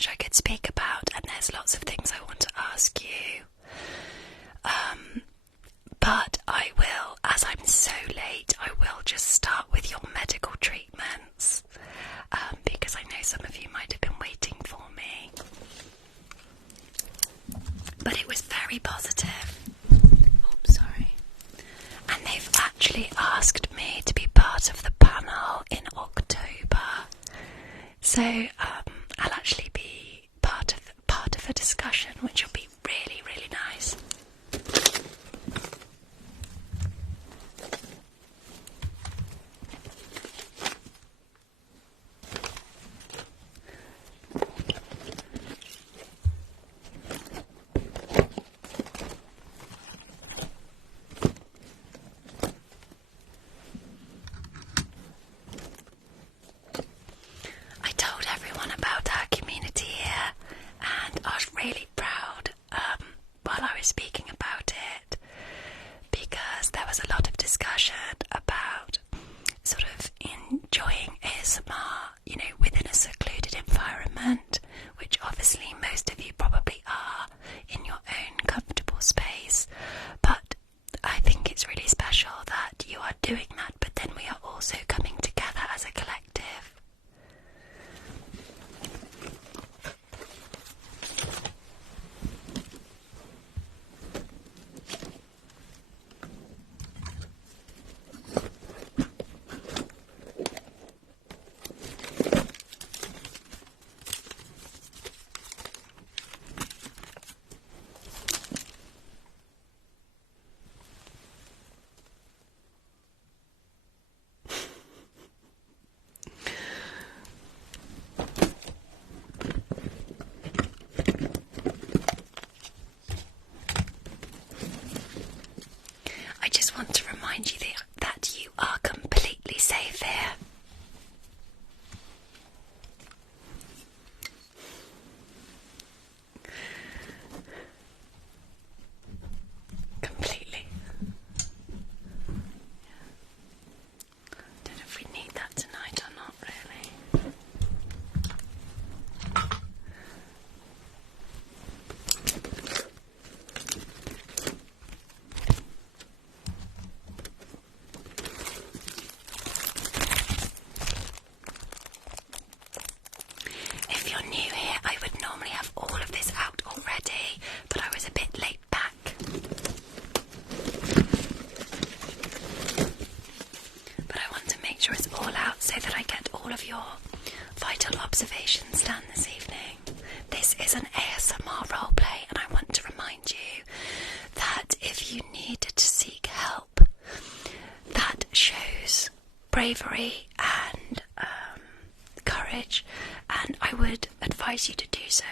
much I could speak about, and there's lots of things I want to ask you. But I will, as I'm so late, I will just start with your medical treatments, because I know some of you might have been waiting for me. But it was very positive. Oops, sorry. And they've actually asked me to be part of the panel in October. So I'll actually be part of a discussion, which will be really, really nice. I told everyone about our community here, and I was really proud while I was speaking about it, because there was a lot of discussion about sort of enjoying ASMR, you know, within a secluded environment, which obviously most of you probably are in your own comfortable space. But I think it's really special that you are doing that, but then we are also coming together as a collective. I just want to remind you that you are completely safe here. Completely. Don't know if we need that tonight or not, really. If you're new here, I would normally have all of this out already, but I was a bit late back. But I want to make sure it's all out so that I get all of your vital observations done this evening. This is an ASMR roleplay, and I want to remind you that if you needed to seek help, that shows bravery and courage, and I would advise you to do so.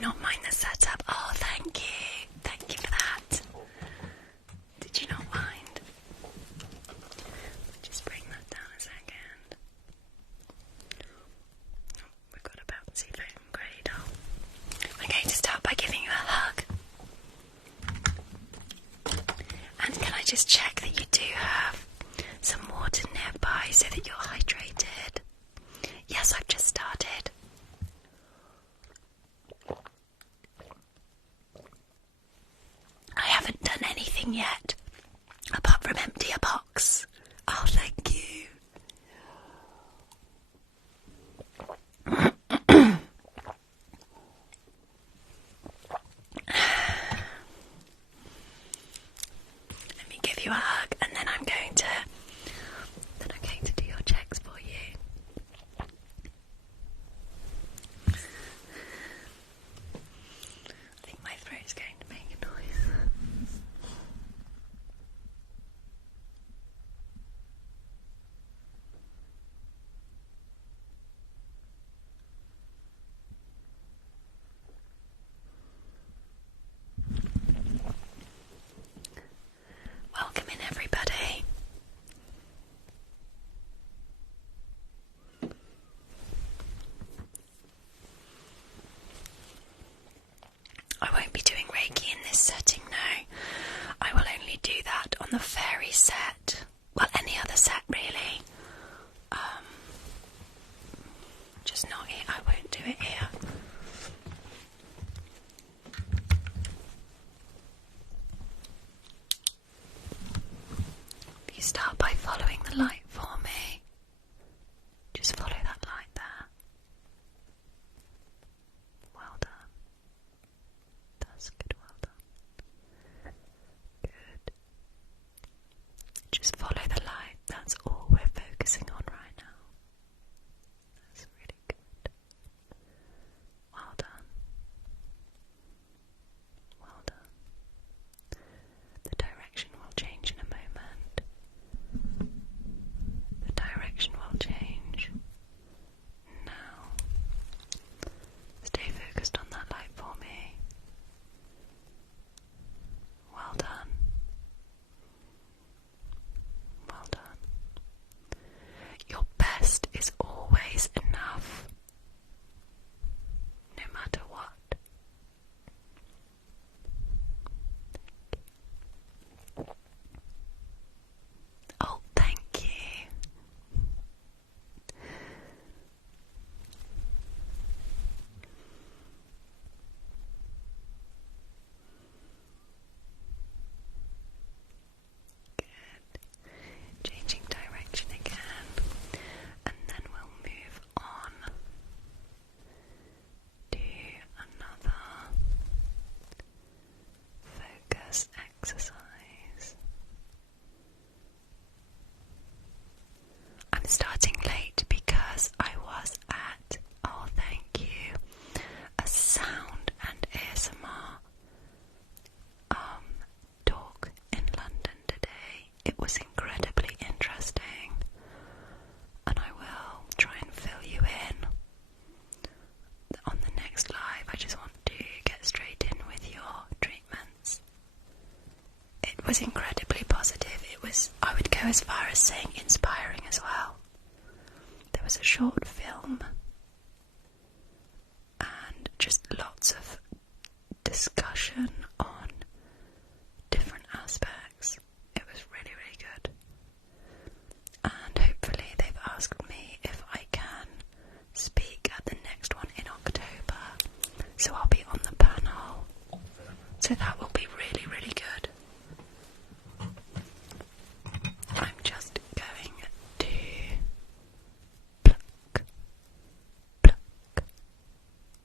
Not mind the setup. Oh, thank you. Thank you for that. Did you not mind? Just bring that down a second. Oh, we've got a bouncy foam cradle. I'm going to start by giving you a hug. And can I just check that you do have some water nearby so that you're hydrated? Yes, I've just started. I haven't done anything yet, apart from empty a box. Oh, thank you. you a hug, and then I'm going to do your checks for you. I think my throat's going to make a noise. Welcome in, everybody. I won't be doing Reiki in this setting now. I will only do that on the fairy set. Well, any other set really. Just not here. I won't do it here. If you start by following the light for me, just follow that light there. Well done. That's good, well done. Good. Just follow the light, that's all we're focusing on right now. That's really good. Well done. Well done. The direction will change in a moment. The direction will change. Now, stay focused on that light for me. Well done. Well done. Your best is always enough, no matter what. Oh, thank you. Good. Changing direction again, and then we'll move on to another focus exercise. I'm starting late because I was at, oh thank you, a sound and ASMR talk in London today. It was incredibly interesting, and I will try and fill you in on the next live. I just want to get straight in with your treatments. It was incredibly positive. It was, I would go as far as saying, inspiring as well. There was a short film and just lots of discussion on different aspects. It was really, really good. And hopefully they've asked me if I can speak at the next one in October. So I'll be on the panel. So that will be really, really good. I'm just going to pluck, pluck,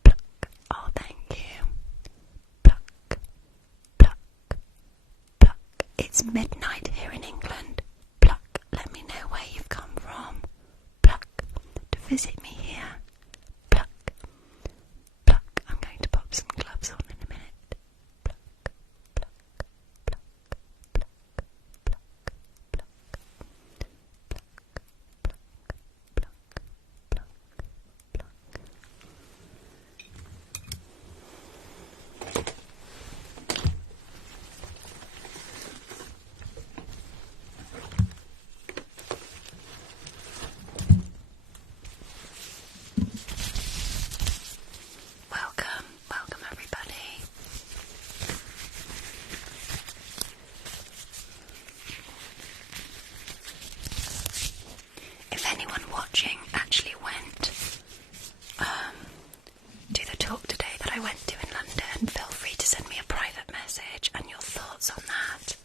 pluck. Oh, thank you. Pluck, pluck, pluck. It's midnight here in England. Pluck. Let me know where you've come from. Pluck. To visit me here. Pluck, pluck. I'm going to pop some gloves on in a minute. Pluck, pluck, pluck, pluck, pluck, pluck, pluck, pluck, pluck, pluck, pluck. Welcome, welcome everybody. If anyone watching actually went to the talk today that I went to in London, feel free to send me a private message and your thoughts on that.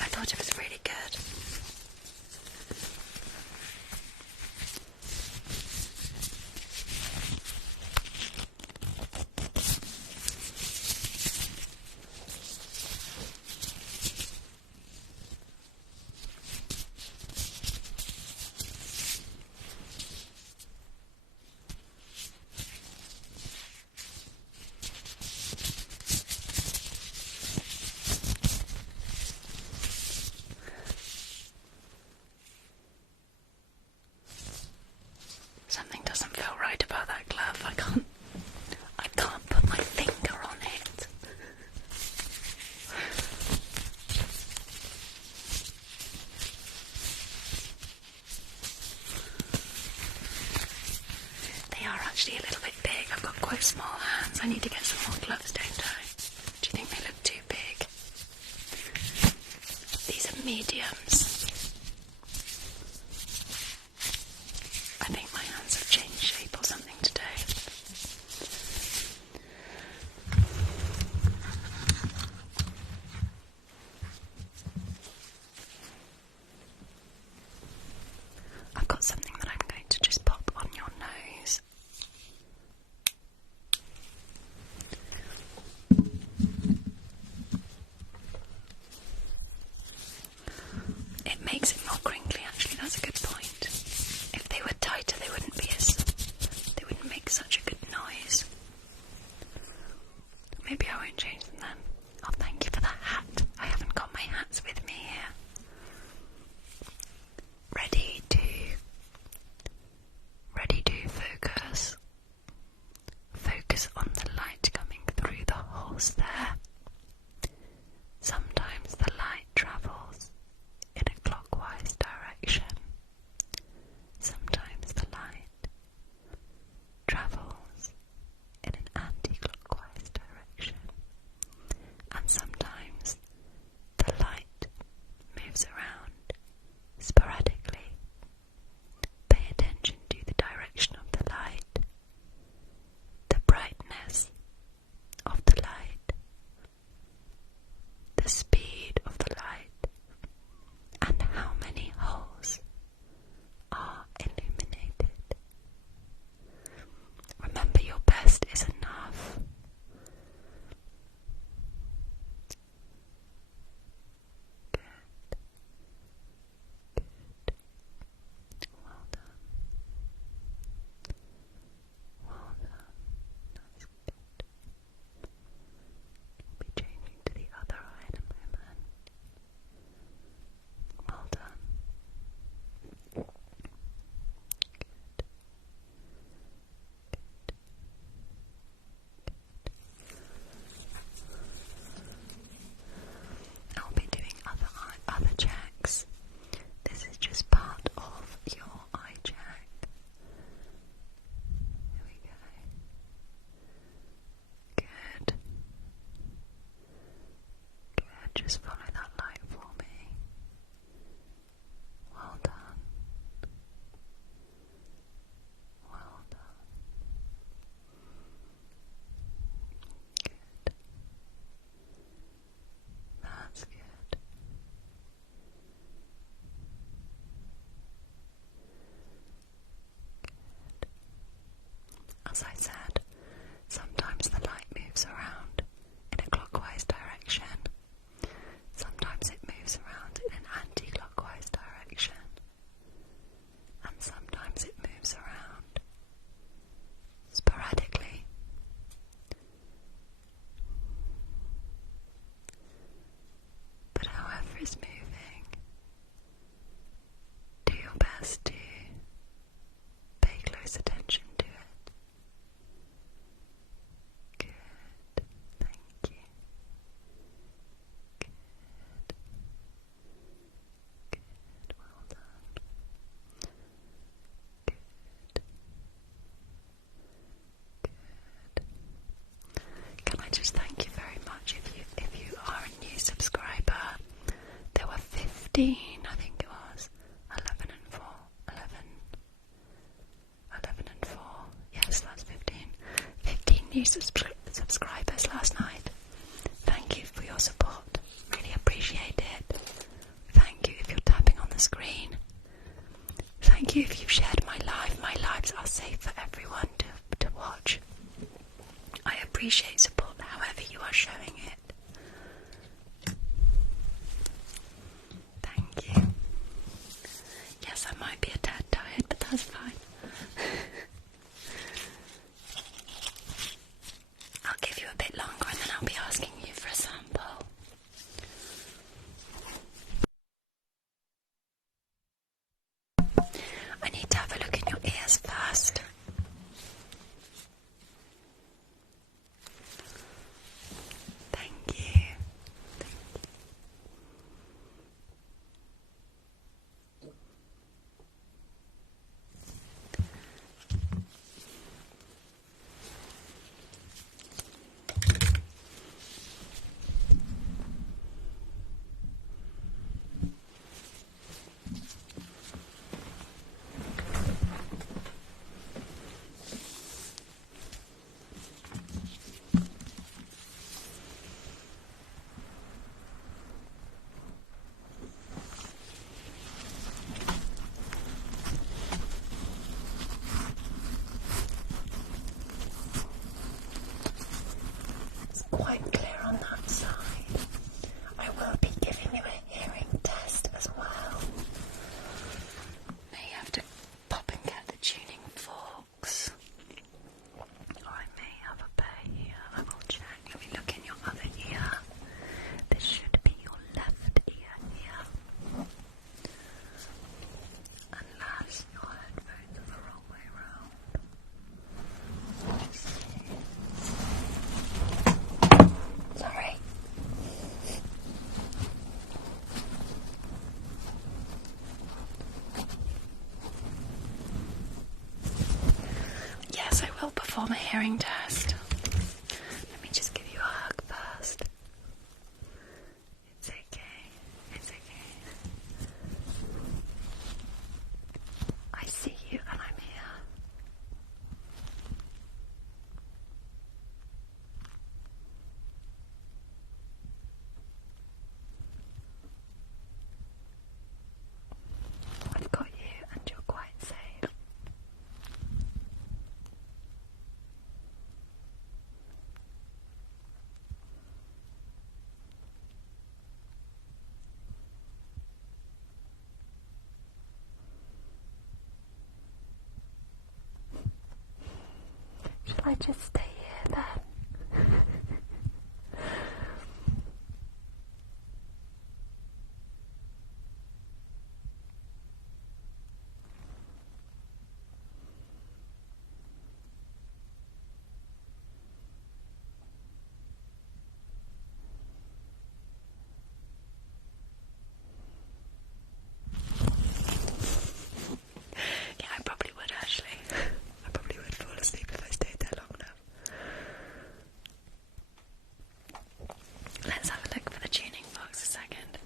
I thought it was really good. have small hands. I need to get some more gloves, don't I? Do you think they look too big? These are mediums. I think my hands have changed shape or something today. I've got something that I'm going to just pop on your nose. It makes it more crinkly, actually. That's a good point. If they were tighter, they wouldn't make such a good noise. Maybe I won't change them then. Oh, thank you for that hat. I haven't got my hats with me here. Ready to focus. Focus on the light coming through the holes there. Sometimes the light travels in a clockwise direction. Sometimes the light travels in an anti-clockwise direction. And sometimes the light moves around sporadically. Pay attention to the direction of the light, the brightness of the light, the speed of the light, and how many holes are illuminated. Remember, your best is enough. Good. Well done. Well done. That's good. We'll be changing to the other eye in a moment. Well done. Good. I'll be doing other checks. This is just part of your eye check. Here we go. Good. Good. Just follow that light for me. Well done. Well done. Good. That's good. As I said, sometimes the light moves around in a clockwise direction. Sometimes it moves around in an anti-clockwise direction. And sometimes it moves around sporadically. But however it's moving, do your best to pay close attention to it. Good. Thank you. Good. Good. Well done. Good. Good. Can I just thank you very much if you are a new subscriber? There were 15, I think it was, 11 and 4, 11 and 4, yes, that's 15. 15 new subscribers last night. Thank you for your support. Really appreciate it. Thank you if you're tapping on the screen. Thank you if you've shared my live. My lives are safe for everyone to watch. I appreciate support however you are showing it. Thank you. Yes, I might be a tad tired, but that's fine. I'll give you a bit longer and then I'll be asking you for a sample. I need to have a look in your ears first. quite clear on that side. I will be giving you a hearing test as well. May have to pop and get the tuning forks. Or I may have a pair here. I will check. Let me look in your other ear. This should be your left ear here. Unless your headphones are the wrong way round. Sorry. Yes, I will perform a hearing test. Let me just give you a hug first. It's okay. It's okay. I see you and I'm here. I've got you and you're quite safe. Should I just stay here then? Yeah, I probably would actually. I probably would fall asleep if I stayed there long enough. Let's have a look for the tuning box a second.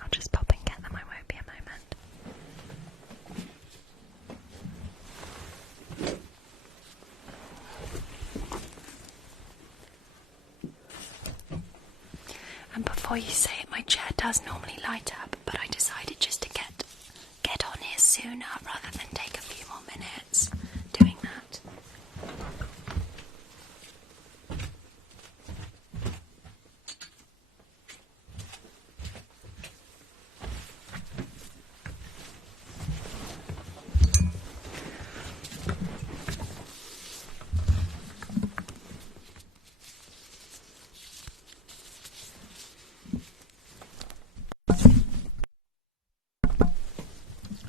I'll just pop and get them, I won't be a moment. And before you say it, my chair does normally light up, but I decided just to get on here sooner rather than take a few more minutes doing that.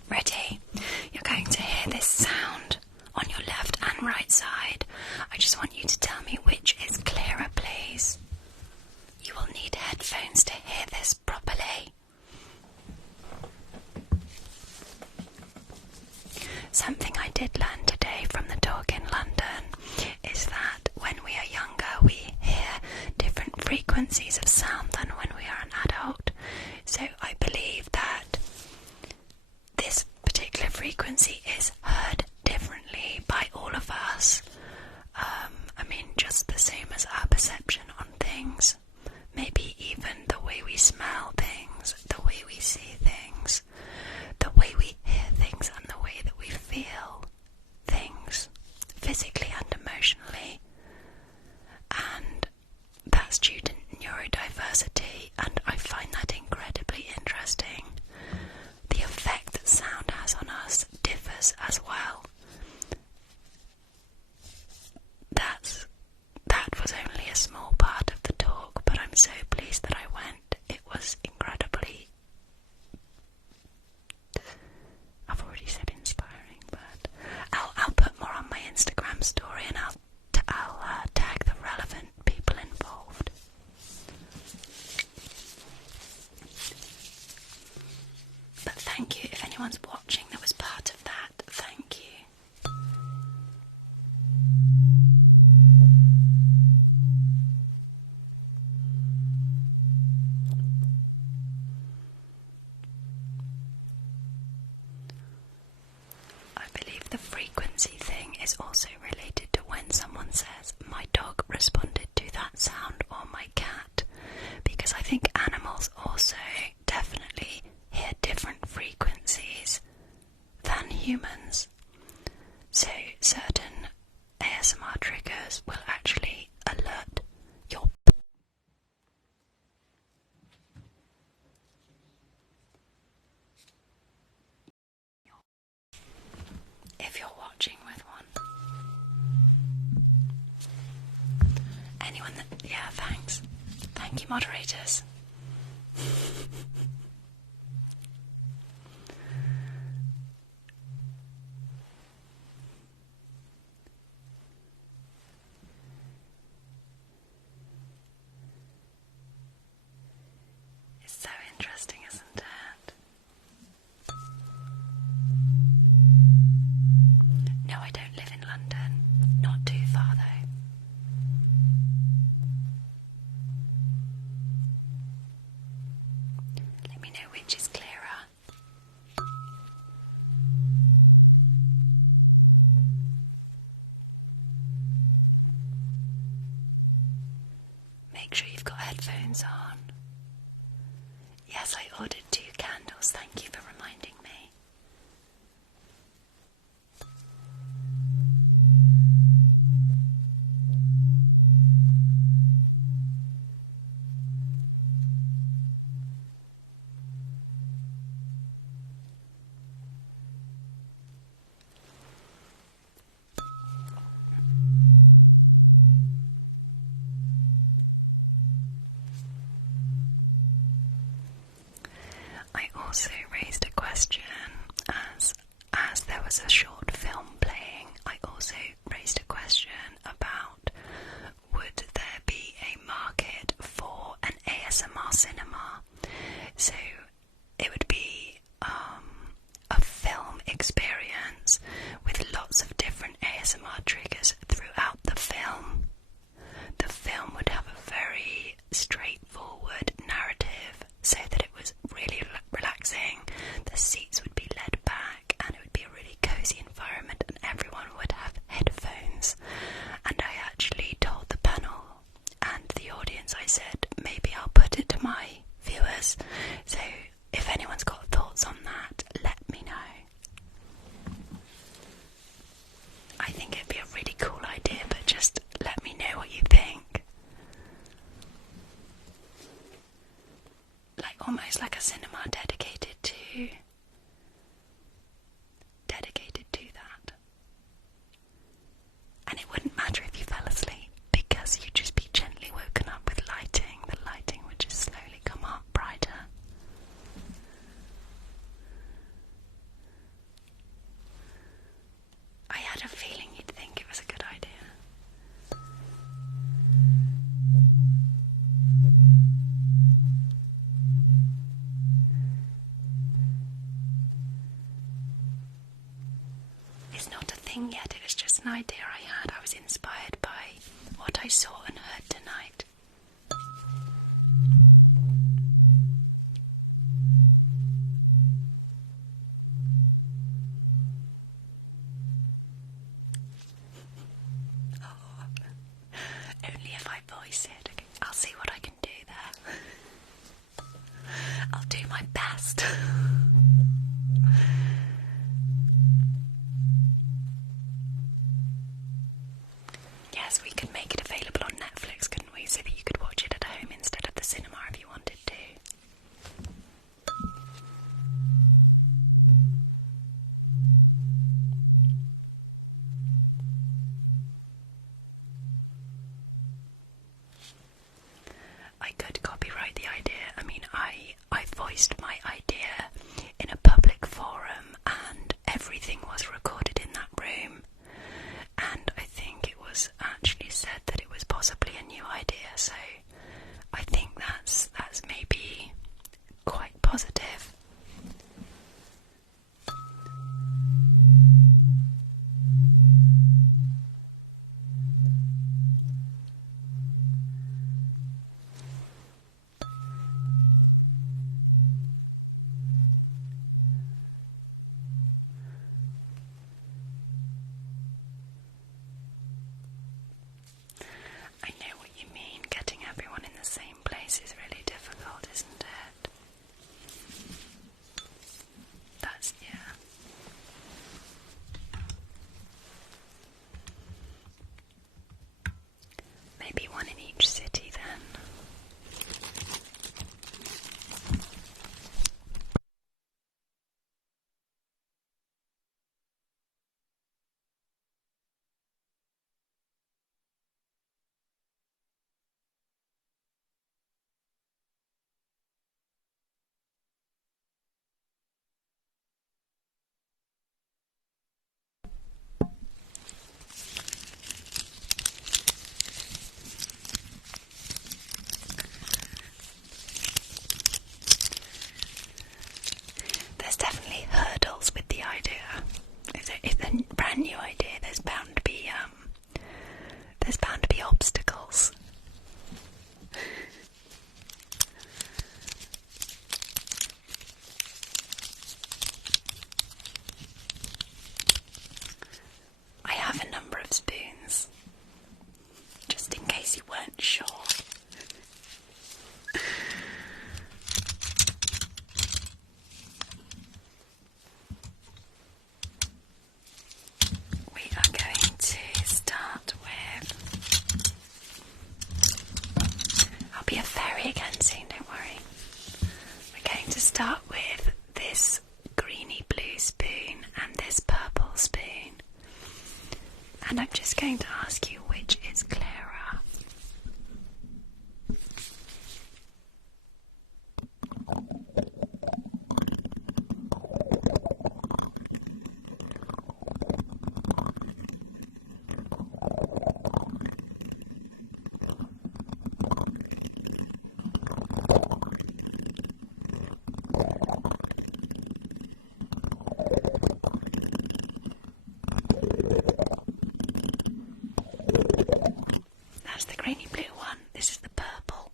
Ready? You're going to hear this sound on your left and right side. I just want you to tell me which is clearer, please. You will need headphones to hear this properly. Something I did learn today from the dog in London is that when we are younger we hear different frequencies of sound than when we are an adult. So I believe that this particular frequency is heard differently by all of us. Just the same as our perception on things. Maybe even the way we smell things, the way we see things, the way we hear things, and the way that we feel things, physically and emotionally. And that's due to neurodiversity, and I find that incredibly interesting. The effect that sound has on us differs as well. That was only a small part of the talk, but I'm so pleased that I went. It was incredibly, I've already said inspiring, but I'll put more on my Instagram story, and I'll tag the relevant people involved. But thank you if anyone's watching that was part of that. Thank you. I believe the frequency thing is also related to when someone says, my dog responded to that sound, or my cat, because I think animals also definitely if you're watching with one. Anyone that, yeah, thanks. Thank you, moderators. It's so interesting, isn't it? No, I don't live in London. Not too far, though. Let me know which is clearer. Make sure you've got headphones on. Yes, I ordered 2 candles. Thank you for reminding me. I also raised a question as there was a short film playing. I also raised a question about would there be a market for an ASMR cinema? So it would be a film experience with lots of different ASMR triggers throughout the film. The film would have a very straightforward narrative so that it was really relaxing. The seats would be laid back and it would be a really cozy environment and everyone would have headphones. And I actually told the panel and the audience, I said, maybe I'll put it to my viewers. So if anyone's got thoughts on that, let me know. I think it'd be a really cool idea, but just let me know what you think. Like almost like a cinema dedicated to that. And it wouldn't matter if you fell asleep because you'd just be gently woken up with lighting. The lighting would just slowly come up brighter. I had a feeling you'd think it was a good idea. It's not a thing yet, it was just an idea I had. I was inspired by what I saw and heard tonight. Only if I voice it. Okay, I'll see what I can do there. I'll do my best. Yes, we could make it available on Netflix, couldn't we? So that you could watch it at home instead of the cinema if you wanted to. I could copyright the idea. I mean, I voiced my idea in a public forum and everything was recorded in that room. And I think it was actually said that it was possibly a new idea. So I think that's maybe quite positive. start with this greeny blue spoon and this purple spoon, and I'm just going to ask you which is clearer. That's the greeny blue one. This is the purple.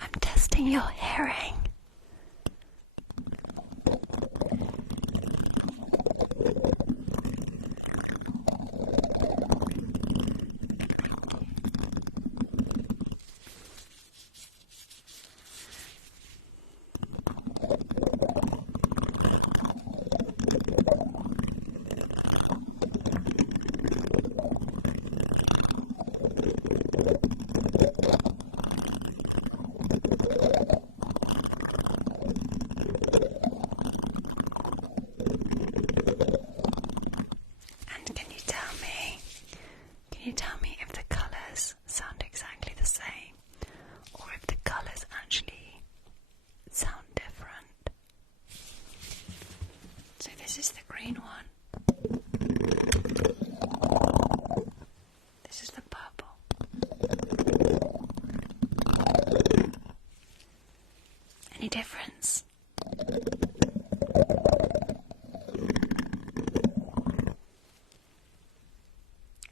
I'm testing your hearing. Can you tell me if the colours sound exactly the same, or if the colours actually sound different? So this is the green one. This is the purple. Any difference?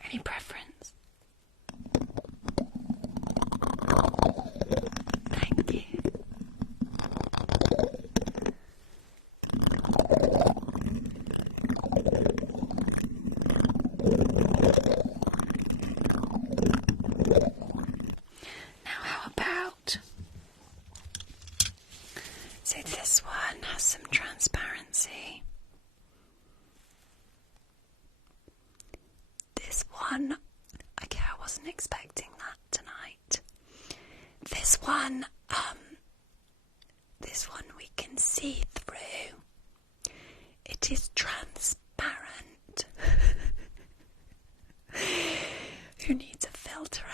Any preference? Thank you. Now how about, so this one has some transparency. This one, okay, I wasn't expecting that tonight. This one we can see through. It is transparent. Who needs a filter?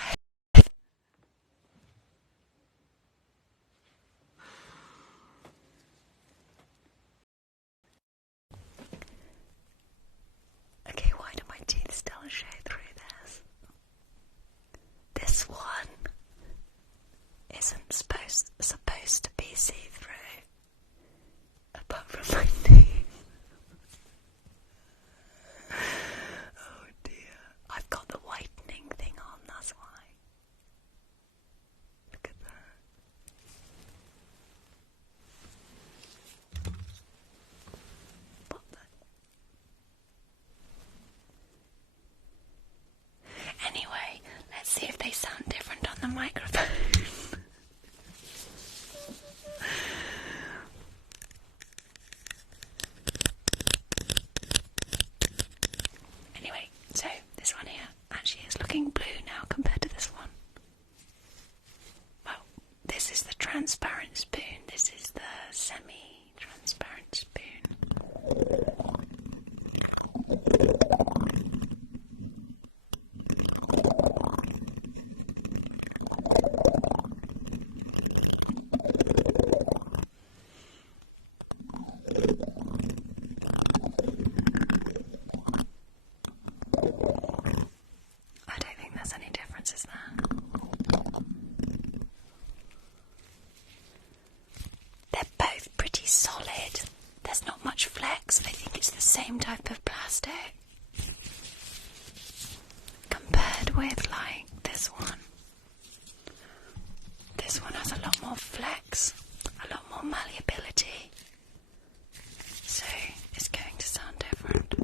Okay, why do my teeth still show through this? This one isn't supposed to be see-through, apart from my teeth. Oh dear. I've got the whitening thing on, that's why. Look at that. What the? Anyway, let's see if they sound different on the microphone. Anyway, so this one here actually is looking blue now compared to this one. Well, this is the transparent spoon, this is the semi-transparent spoon. I don't think there's any differences there. They're both pretty solid. There's not much flex. I think it's the same type of plastic compared with like this one. This one has a lot more flex, a lot more malleability. So it's going to sound different.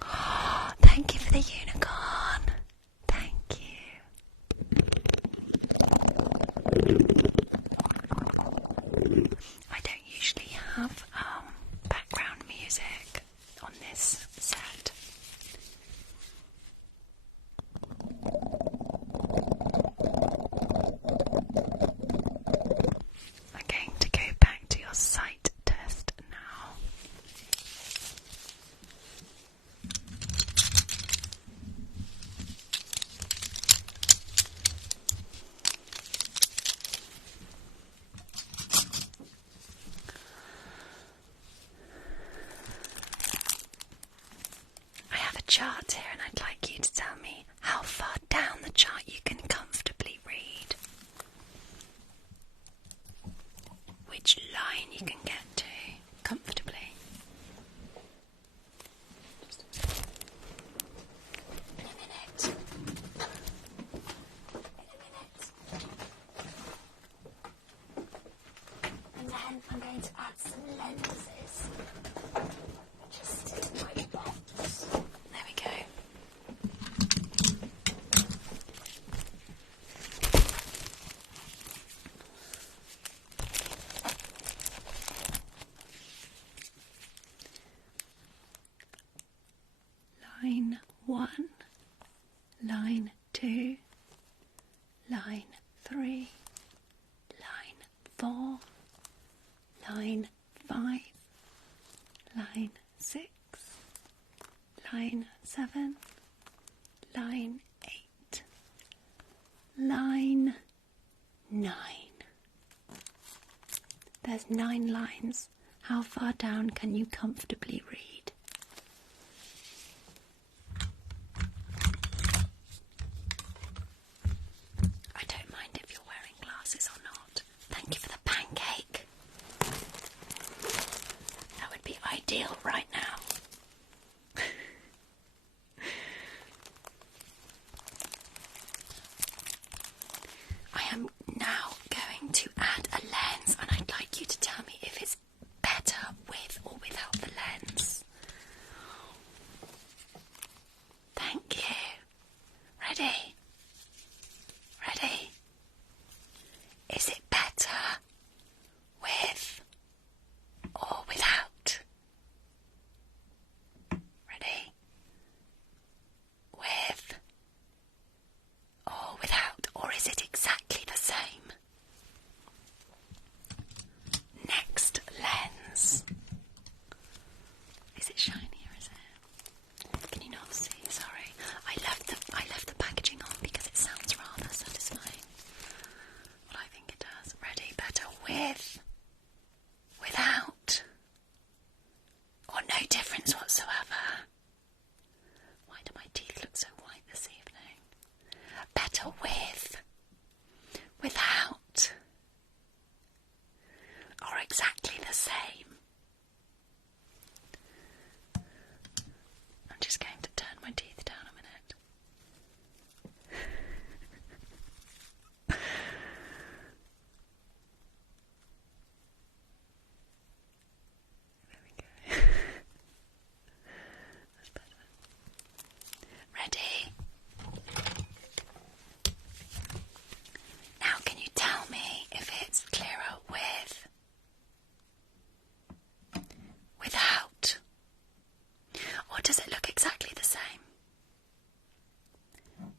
Oh, thank you for the unicorn. Thank you. I don't usually have back chart here, and I'd like you to tell me how far down the chart you can comfortably read. Which line you can get to comfortably. In a minute. And then I'm going to add some lenses. Just in my box. There we go. Line 1, line 2, line 3, line 4, line 5, line 6, line 7, line 8, line 9. There's 9 lines. How far down can you comfortably read? I don't mind if you're wearing glasses or not. Thank you for the pancake. That would be ideal right now. I am now going to add a lens, and I'd like you to tell me if it's better with or without the lens. Thank you. Ready? Ready? Is it better with or without? Ready? With or without? Or is it exactly the same? Next lens. Is it shinier, is it? Can you not see? Sorry. I left the packaging on because it sounds rather satisfying. Well, I think it does. Ready? Better with, without, or no difference whatsoever? Why do my teeth look so white this evening? Better with, without, or exactly the same? I'm just going to turn my teeth down a minute. There we go. That's better. Ready? Now can you tell me if it's clearer with, without, or does it look exactly the same?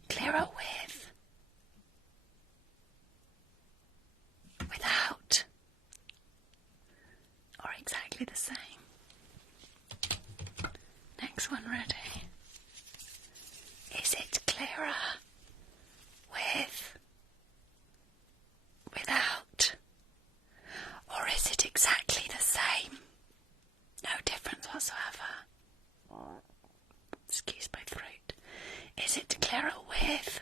Clearer with, without, or exactly the same? Next one, ready? Is it clearer with, without, or is it exactly the same? No difference whatsoever. Excuse my throat. Is it clearer with,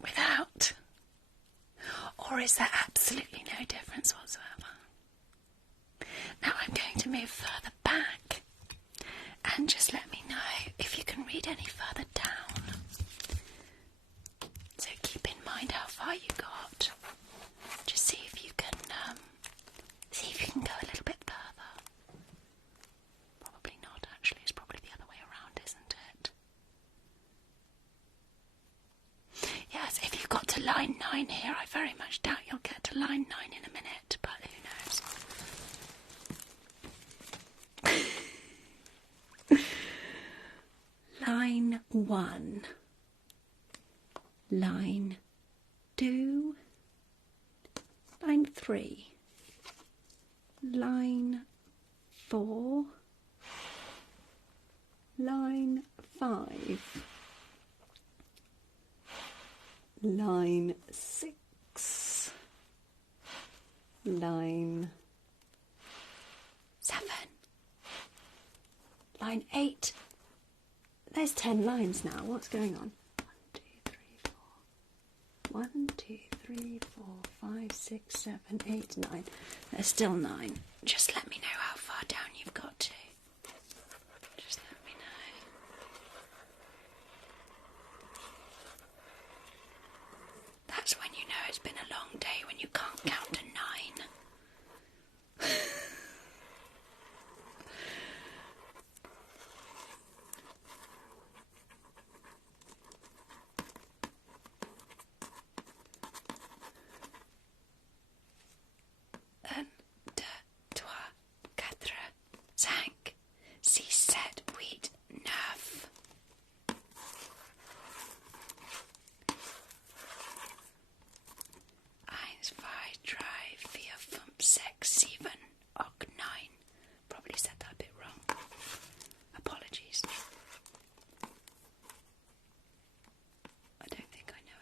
without, or is there absolutely no difference whatsoever? Now I'm going to move further back, and just let me know if you can read any further down. So keep in mind how far you got. Just see if you can go a little bit further. Probably not, actually. It's probably the other way around, isn't it? Yes, if you've got to line 9 here, I very much doubt you'll get to line 9 in a minute, but who knows? Line 1, line 2, line 3, line 4, line 5, line 6, line 7, line 8. There's 10 lines now. What's going on? 1, 2, 3, 4, 5, 6, 7, 8, 9. There's still 9. Just let me know how far down you've got to. Just let me know. That's when you know it's been a long day, when you can't count to 9. Probably said that a bit wrong. Apologies. I don't think I know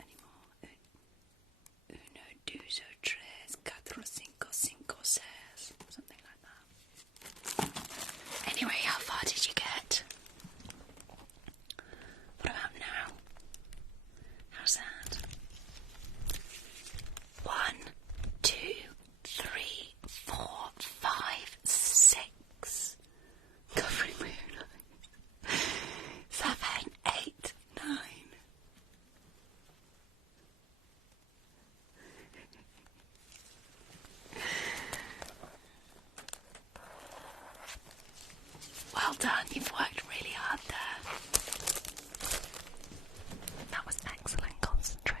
any more. Uno, dos, tres, cuatro, cinco, cinco, seis. Something like that. Anyway, how far did you get? What about now? How's that? 1, 2, 3, 4, 5, 6. Covering my own eyes. 7, 8, 9. Well done, you've worked really hard there. That was excellent concentrating.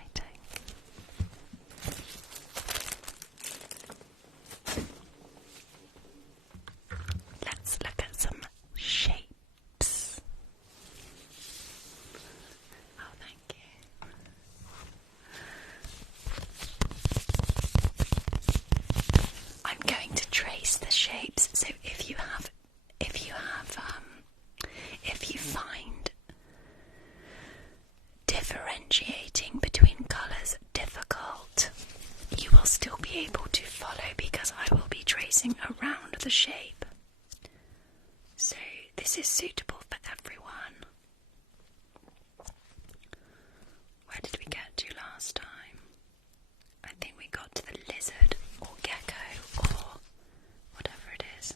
Let's look at some shapes. Oh, thank you. I'm going to trace the shapes, so if you find differentiating between colours difficult, you will still be able to follow because I will be tracing around the shape. So this is suitable for everyone. Where did we get to last time? I think we got to the lizard or gecko or whatever it is.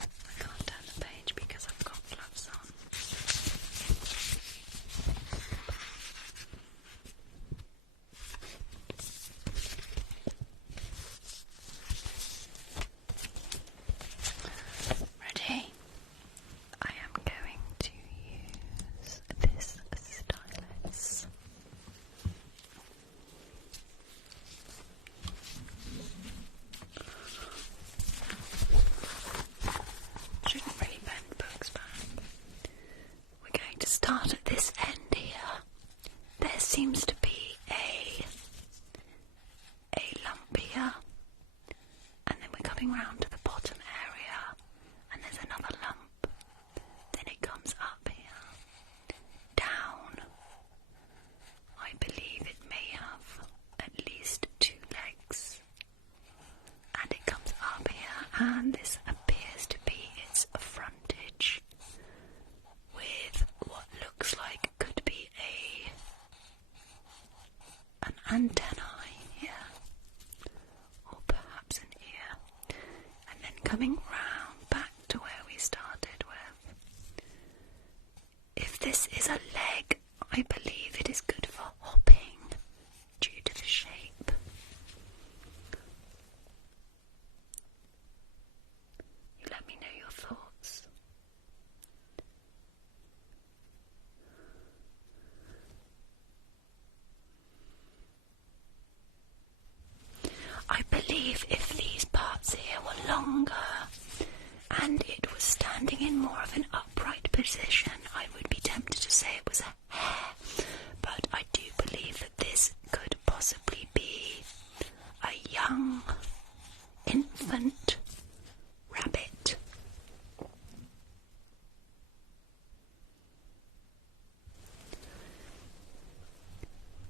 I can't turn the page because I've got gloves on. Ready? I am going to use this stylus. Shouldn't really bend books back. We're going to start at this end here. There seems to be a lump here, and then we're coming round to the bottom area, and there's another lump. Then it comes up here, down. I believe it may have at least 2 legs, and it comes up here, and this appears to be its frontage with what looks like could be an antennae here, or perhaps an ear, and then coming round back to where we started with. If this is a leg, I believe it is good for hopping due to the shape. You let me know your thoughts. I believe if these parts here were longer and it was standing in more of an upright position, I would be tempted to say it was a hare, but I do believe that this could possibly be a young infant rabbit.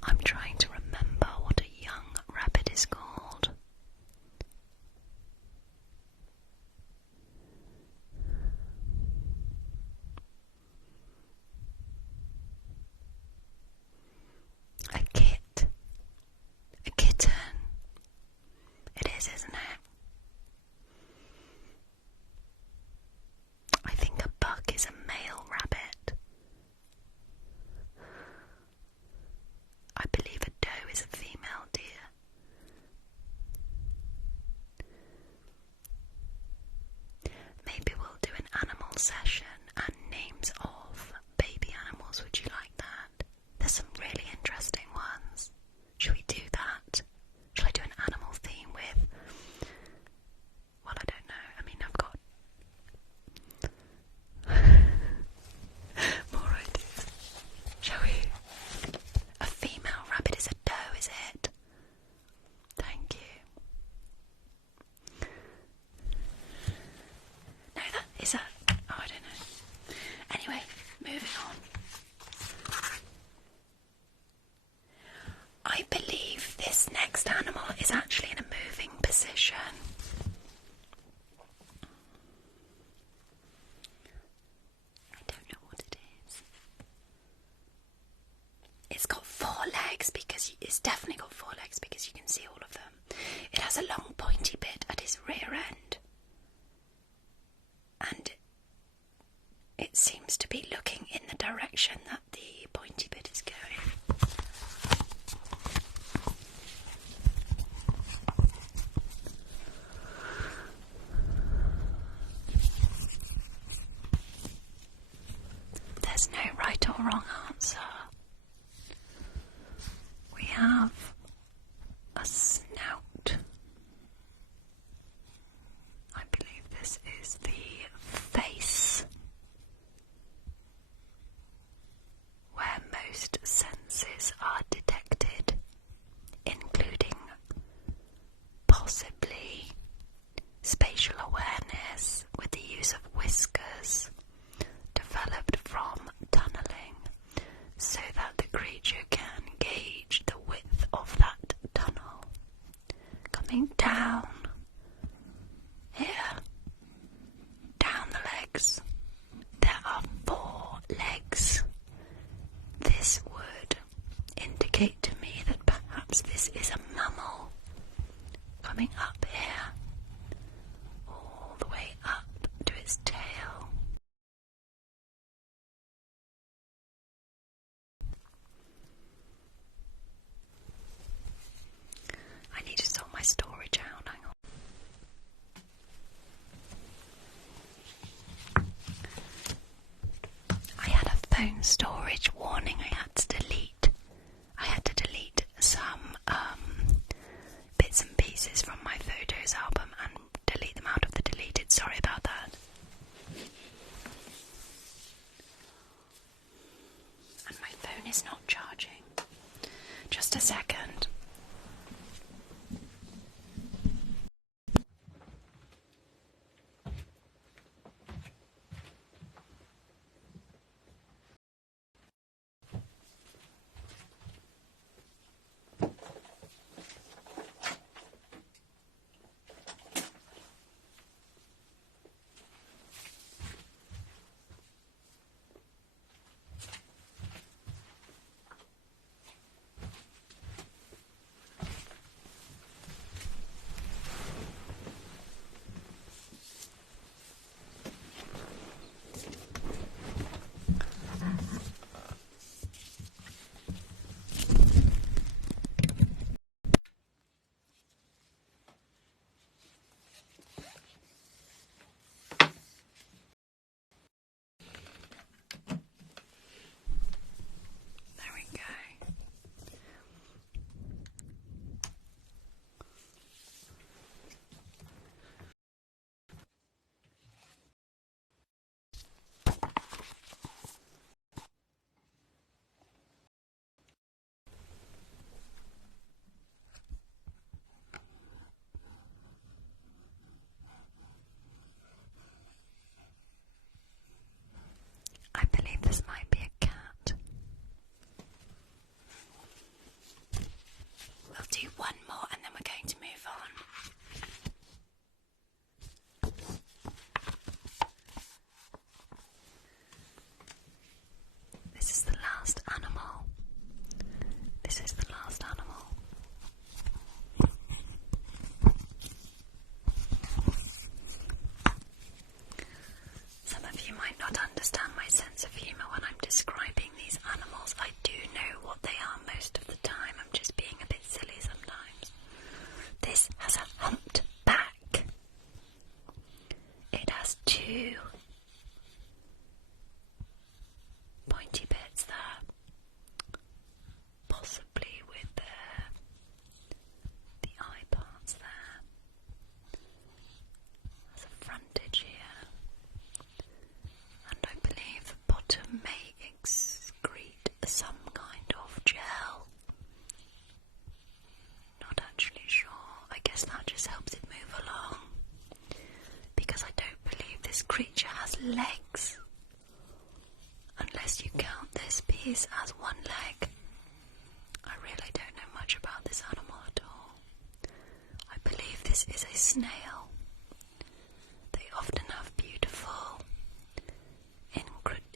I'm trying to remember what a young rabbit is called. Is that? Oh, I don't know. Anyway, moving on. I believe this next animal is actually in a moving position. I don't know what it is. It's got 4 legs because it's definitely got 4 legs because you can see all of them. It has a long pointy bit at its rear end. And it seems to be looking in the direction that the pointy bit is going. There's no right or wrong answer. We have a snout. I believe this is the face, where most senses are detected, including possibly spatial awareness with the use of whiskers developed from tunneling, so that the creature can gauge the width of that tunnel. Coming down here, down the legs, there are 4 legs. This would indicate to me that perhaps this is a mammal. Coming up here, all the way up to its tail. I need to sort my storage out, hang on. I had a phone storage warning I had to delete. I had to delete some bits and pieces from my photos album and delete them out of the deleted. Sorry about that. And my phone is not charging. Just a second. I believe this might be a cat. We'll do one more and then we're going to move on. This is the last animal. This is the last animal. Some of you might not understand my sense of humour when I'm describing these animals. I do know what they are most of the time. I'm just being a bit silly sometimes. This has a humped back. It has 2 pointy bits there, possibly with the eye parts there. There's a frontage here, and I believe the bottom may excrete some kind of gel. Not actually sure. I guess that just helps it move along, because I don't believe this creature legs. Unless you count this piece as one leg. I really don't know much about this animal at all. I believe this is a snail. They often have beautiful,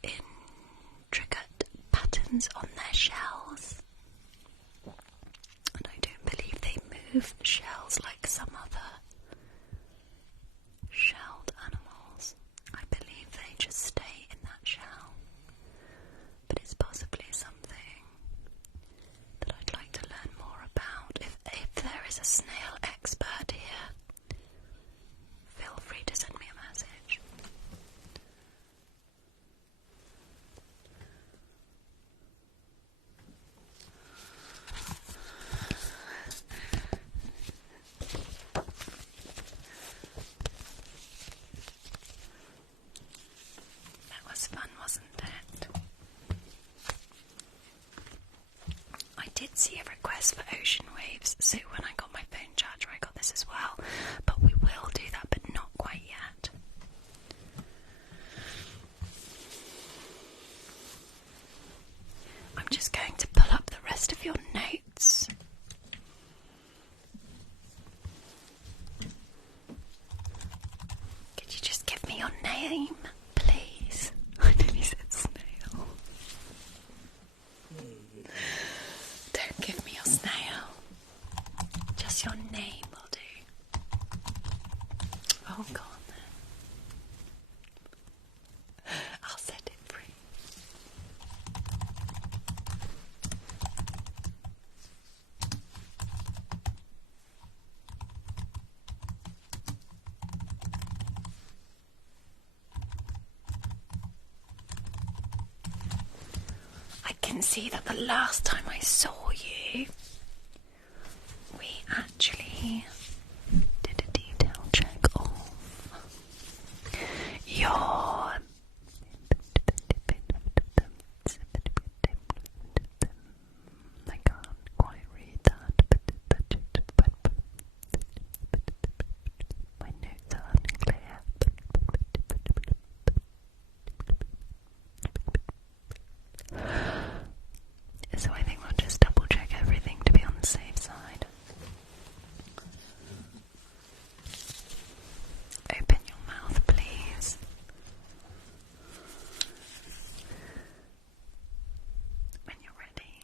intricate patterns on their shells. And I don't believe they move shells like some other shelled animals. I believe they just stay in that shell. But it's possibly something that I'd like to learn more about. If there is a snail expert here, feel free to send me a message. That was fun, wasn't it? I did see a request for ocean waves, so when I got my phone charger I got this as well, but we will do that, but not quite yet. I'm just going to pull up the rest of your notes. Could you just give me your name, please? I nearly said snail. Don't give me your snail. Just your name will do. Oh, go on then. I'll set it free. I can see that the last time I saw you, we actually did a detail check of your I can't quite read that, but my notes are unclear. So I think we'll just double check everything to be on the safe side. Open your mouth, please. When you're ready,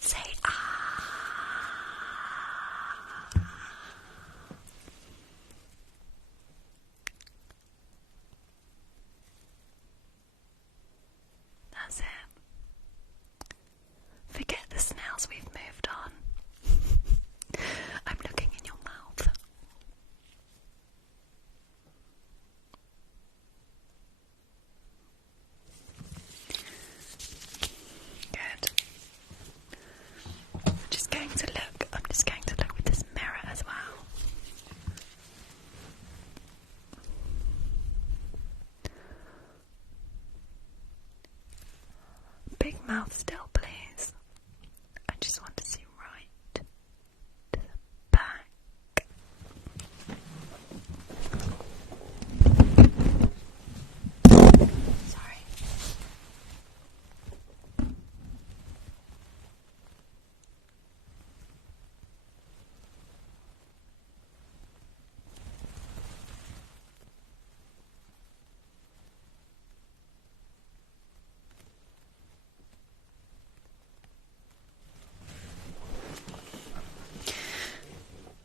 say ah. That's it. Forget the snails, we've moved on. I'm looking in your mouth. Good. I'm just going to look with this mirror as well. Big mouth still, please. I just want to see right to the back. Sorry.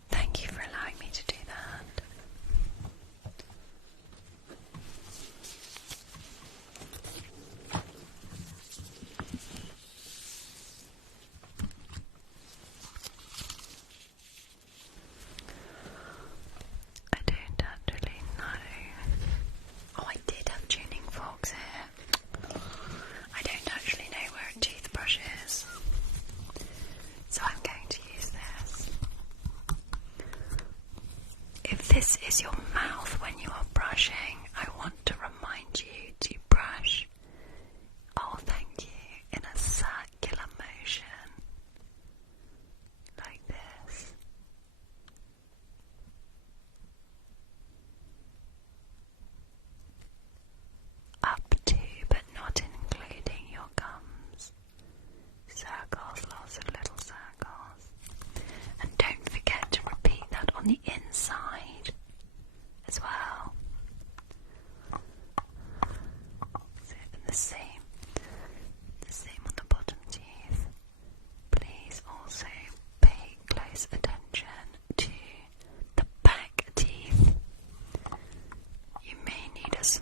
Thank you for allowing me to do that. I don't actually know. Oh, I did have tuning forks here. I don't actually know where a toothbrush is, so I'm going to use this. If this is your mouth when you are brushing, I want to remind you to brush, oh thank you, in a circular motion, like this.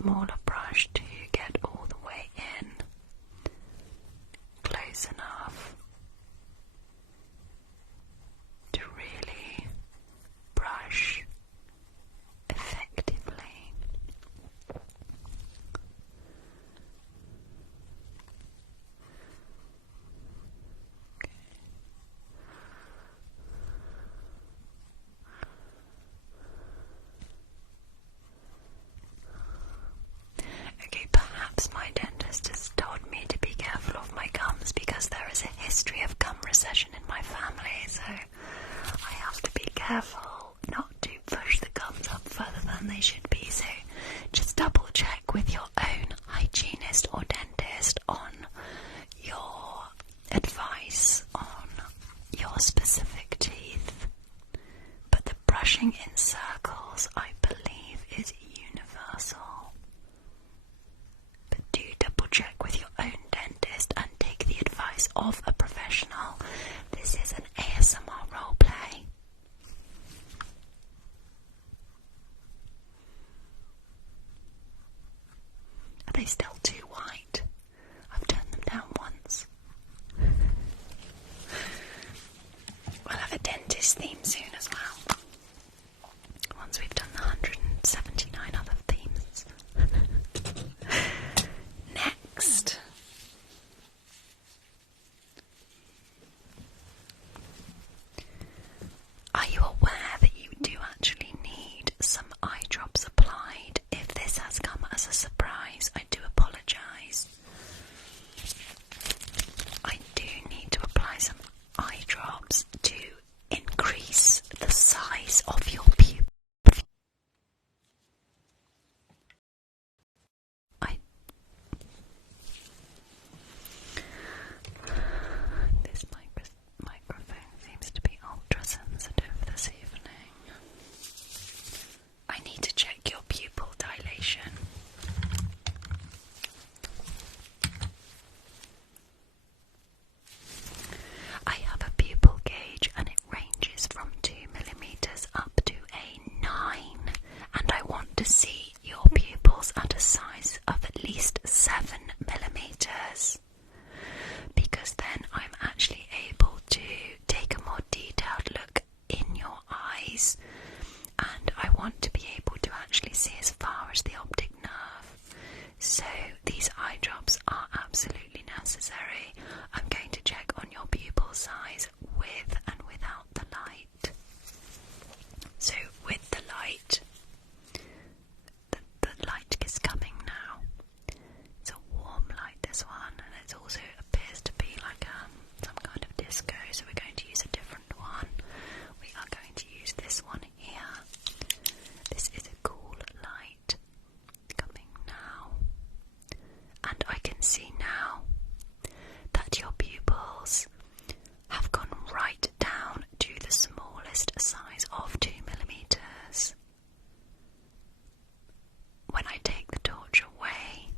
smaller brush to get all the way in, close enough to really brush effectively. Okay, perhaps my dentist has told me to be careful of my gums because there is a history of gum recession in my family, so I have to be careful not to push the gums up further than they should be. So just double check with your own hygienist or dentist on your advice on your specific teeth. But the brushing in circles, I believe, is universal. But do double check with your own dentist and take the advice of a professional. This is an ASMR roleplay. Are they still too white? I've turned them down once. We'll have a dentist theme soon as well. Once we've done the 179 other themes. Next. Are you aware that you do actually need some eye drops applied? If this has come as a surprise, I do apologise. I do need to apply some eye drops to increase the size of your pupil. This microphone seems to be ultra sensitive this evening. I need to check your pupil dilation. I have a pupil gauge and it ranges from 2mm up to a 9, and I want to see your pupils at a size of at least 7mm, because then I'm actually able to take a more detailed look in your eyes, and I want to be able to actually see as far as the optic nerve. So these eye drops are absolutely necessary. I'm going to check on your pupil size with and without the light. So with the light, the light is coming now. It's a warm light, this one, and it also appears to be like some kind of disco, so we're going to use a different one. We are going to use this one here. This is a cool light coming now, and I can see now that your pupils have gone right down to the smallest size of 2mm. When I take the torch away,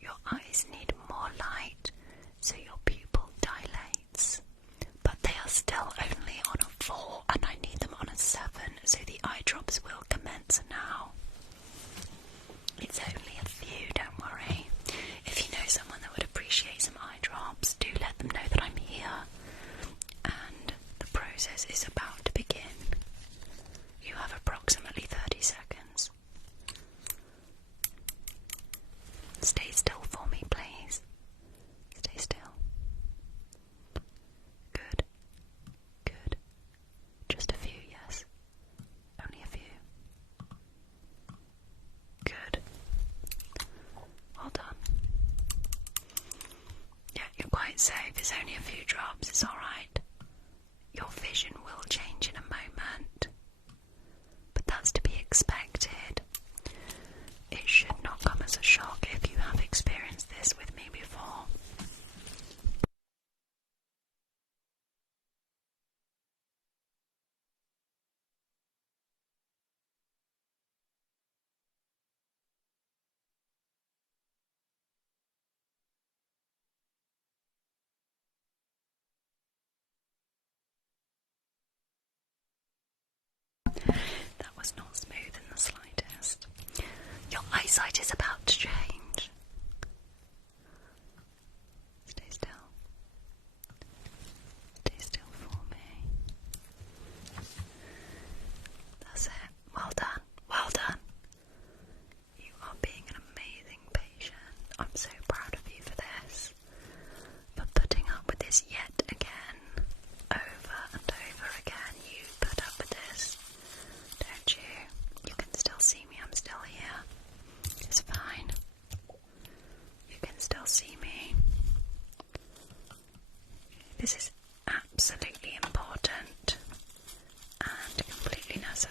your eyes need more light, so your pupil dilates. But they are still only on a 4, and I need them on a 7, so the eye drops will commence now. It's only a few, don't worry. If you know someone that would appreciate some eye drops, do let them know that I'm here. And the process is about to begin. You have approximately 30 seconds. Stay still for me, please. Stay still. Good. Good. Just a few, yes. Only a few. Good. Well done. Yeah, you're quite safe. It's only a few drops. It's alright. Your vision will change in a moment. But that's to be expected. It should not come as a shock if you have experienced this with me before. That was not smooth in the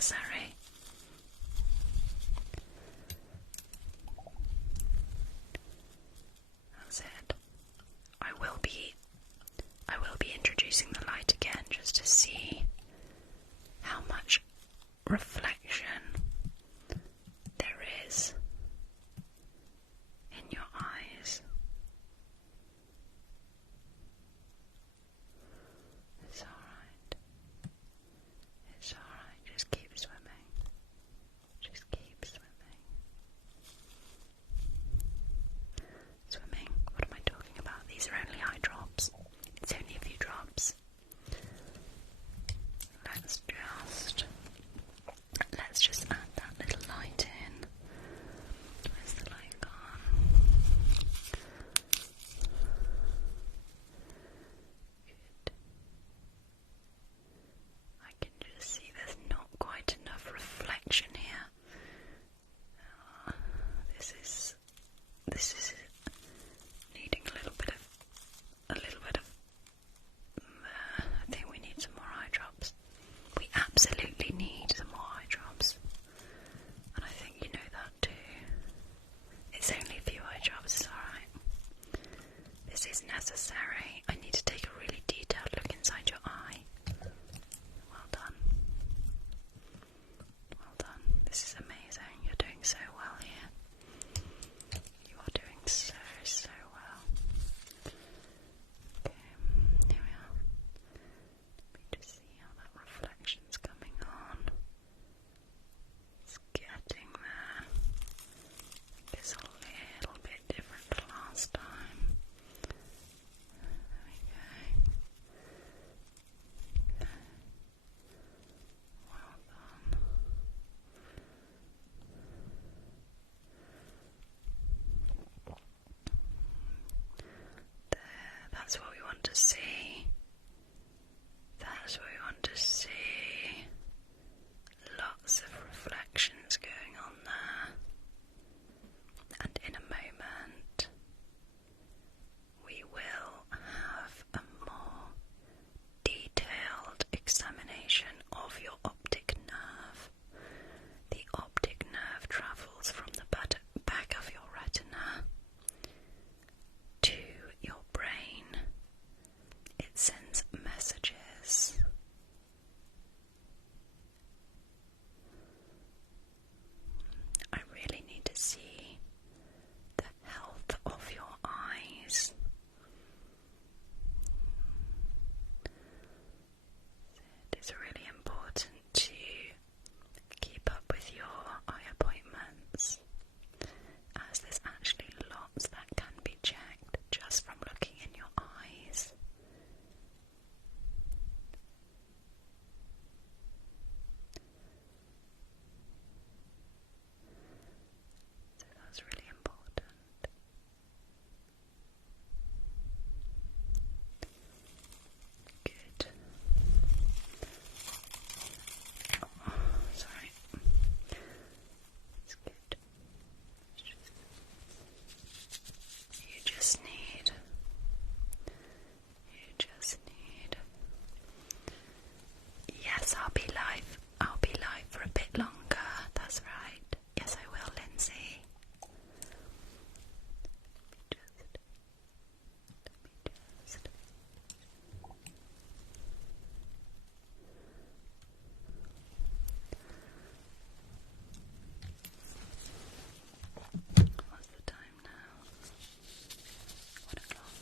necessary. That's it. I will be introducing the light again just to see how much reflection there is in your eyes. It's alright. It's alright. Just keep swimming. Just keep swimming. Swimming? What am I talking about? These are only eye drops. It's only a few drops. Let's just add that little light in. Where's the light gone? Good. I can just see there's not quite enough reflection here. This is needing a little bit of I think we need some more eye drops. We absolutely need some more eye drops. And I think you know that too. It's only a few eye drops, it's alright. This is necessary. I need to take a really detailed look inside your eye. Well done. Well done. This is amazing. You're doing so well here. You are doing so well. Okay, here we are. Let me just see how that reflection's coming on. It's getting there. It's a little bit different to last time. There we go. Well done. There, that's what we want to see. That's what we want to see. Lots of reflections going on there. And in a moment, we will have a more detailed examination of your optic nerve. The optic nerve travels from the back of your retina to your brain. It sends messages. I really need to see the health of your eyes. It's really important to keep up with your eye appointments, as there's actually lots that can be checked just from looking in your eyes. So that's really important. Good. Oh, sorry. It's good. You just need. Yes, I'll be live. I'll be live for a bit longer. That's right. Yes, I will, Lindsay. What's the time now? 1 o'clock.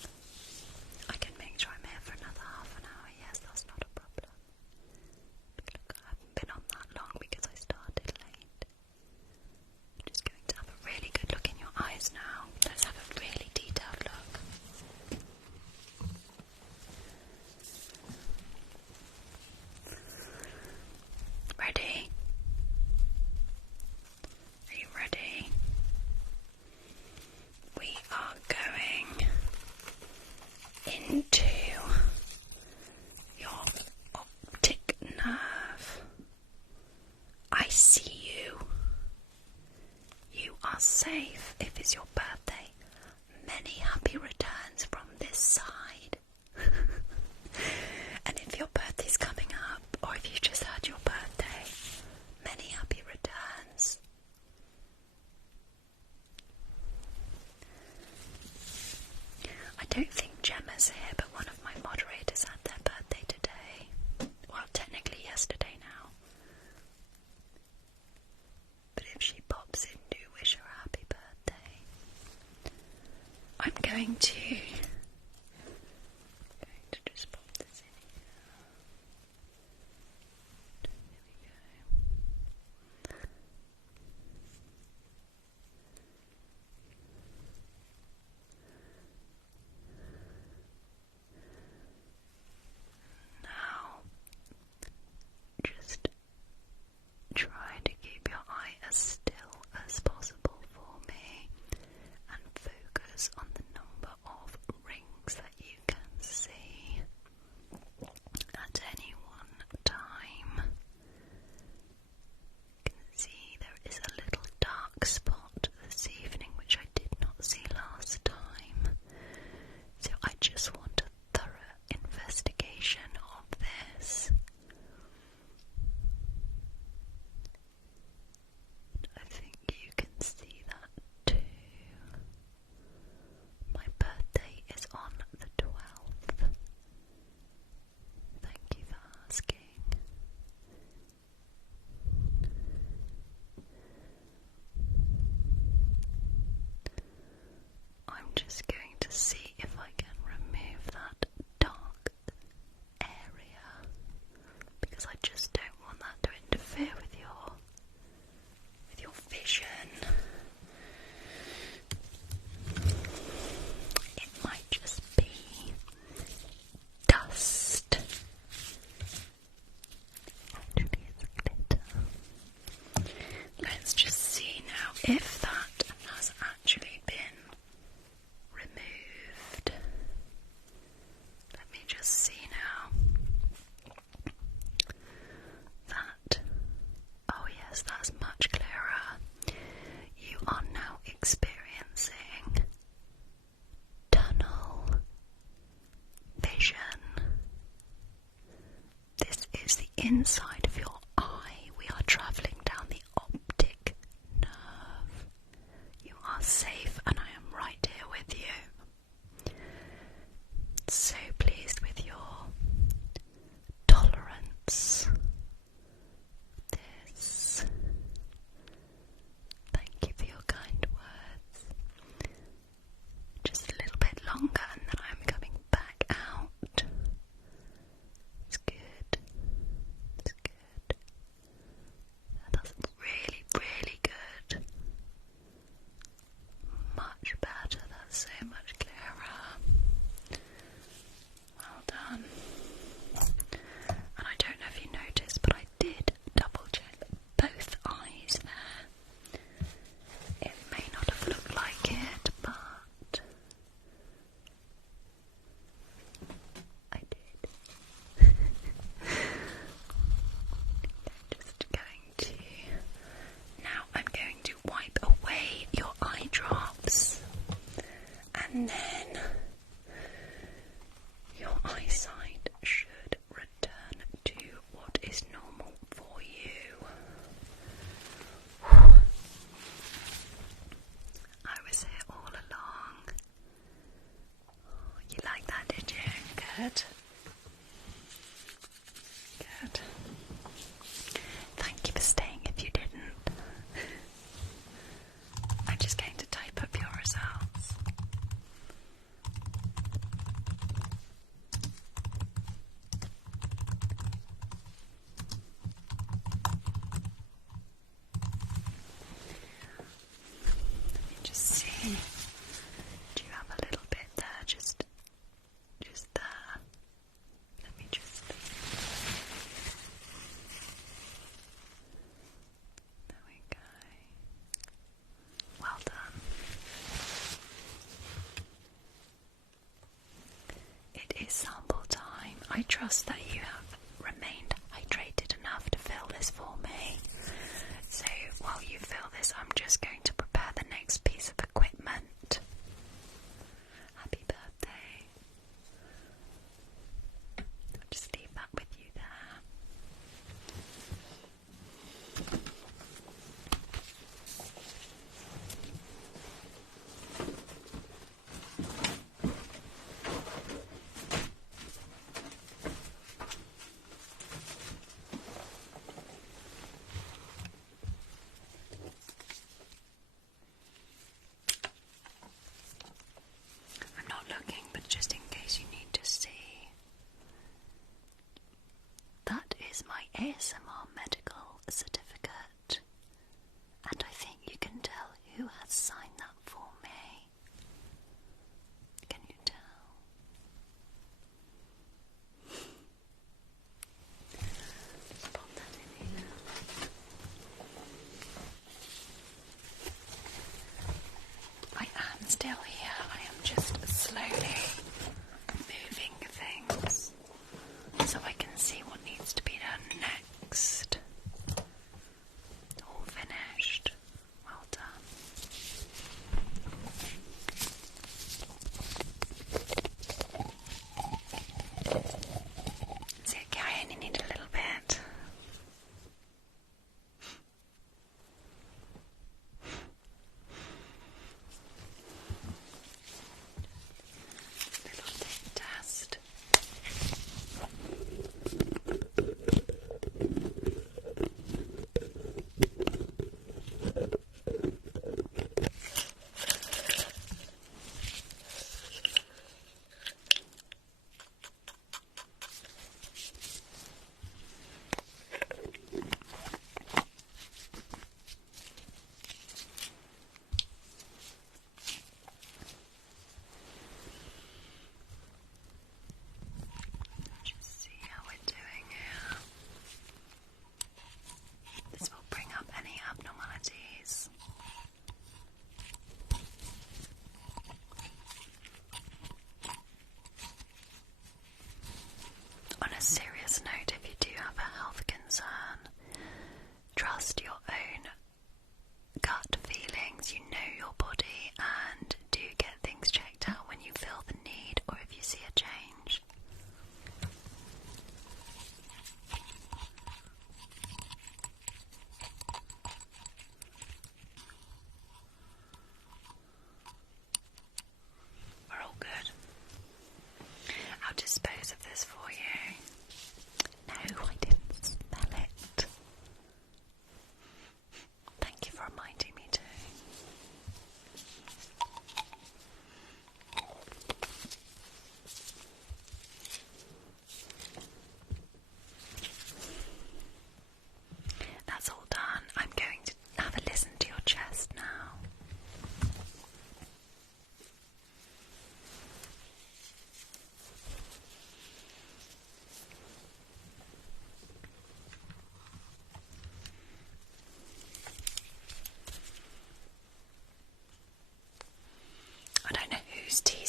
I can make sure I'm here for another half an hour. Yes, that's not a problem. Look, I haven't been on that long because I started late. I'm just going to have a really good look in your eyes now. Let's have a really detailed look. Ready? Are you ready? We are going into your optic nerve. I see you. You are safe. If it's your birthday, many happy returns from this side. And if your birthday's coming up, or if you just had your birthday, going to just pop this in here. There we go. Now, just try to keep your eye as still as possible for me and focus on the number of rings that you can see at any one time. You can see there is a little dark spot this evening which I did not see last time. So I just want a thorough investigation of this. I think you can see that too. My birthday is on the 12th. Thank you for asking. I'm just going to see if I can remove that dark area because I just don't want that to interfere with your vision. It might just be dust. Actually, it's glitter. Let's just see now if that has actually been removed. Let me just see now. That, oh yes, that's much clearer. You are now experiencing tunnel vision. This is the inside of your eye. We are travelling down the optic nerve. You are safe and I am right here with you. So pleased with your tolerance. This. Thank you for your kind words. Just a little bit longer and then I'm coming back out. It's good. It's good. That's really, really good. Much better. That's so much clearer. Well done. And I don't know if you noticed, but I did double check both eyes there. It may not have looked like it, but I did. Just going to... Now I'm going to wipe away your eye drops and then your eyesight should return to what is normal for you. I was here all along. You like that, did you? Good. Good. Thank you for staying if you didn't. I'm just going to type up your results. Let me just see. Do you have a little bit there? Just there. Let me just... There we go. Well done. It is sample time. I trust that you have remained hydrated enough to fill this for me. So while you fill this, I'm just going to prepare the next piece of equipment.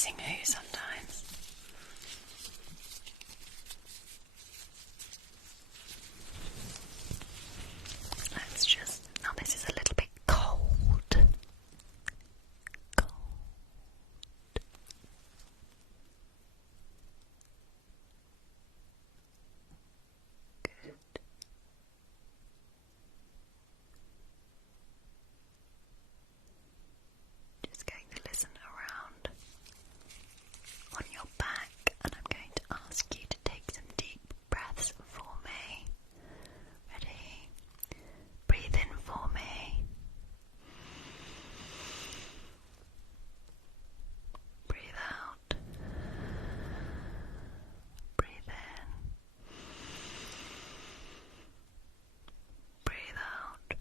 amazing who sometimes. Let's just... Now this is a little bit cold. Cold. Good. Just going to listen around on your back, and I'm going to ask you to take some deep breaths for me. Ready? Breathe in for me. Breathe out. Breathe in. Breathe out.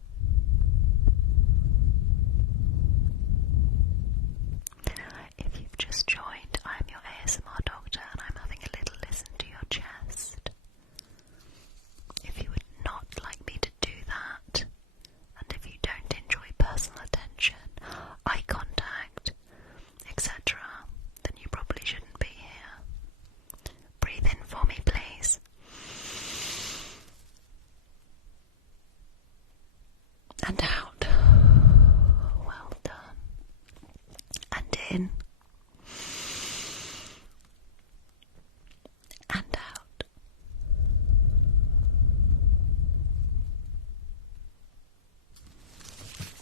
If you've just joined, I'm your ASMR doctor and I'm having a little listen to your chest. If you would not like me to do that, and if you don't enjoy personal attention, eye contact, etc., then you probably shouldn't be here. Breathe in for me, please. And out. Well done. And in. And out.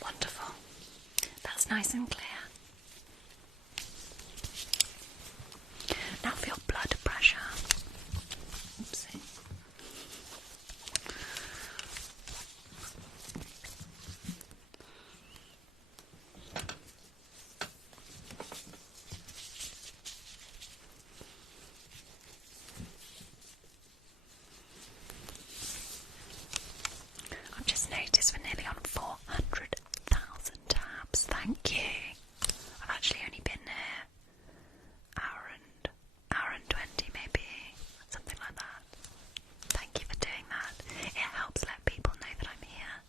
Wonderful. That's nice and clear. Now for your blood pressure. Oopsie. I've just noticed we're nearly on 400,000 tabs. Thank you. I've actually only been here hour and 20 maybe, something like that. Thank you for doing that. It helps let people know that I'm here.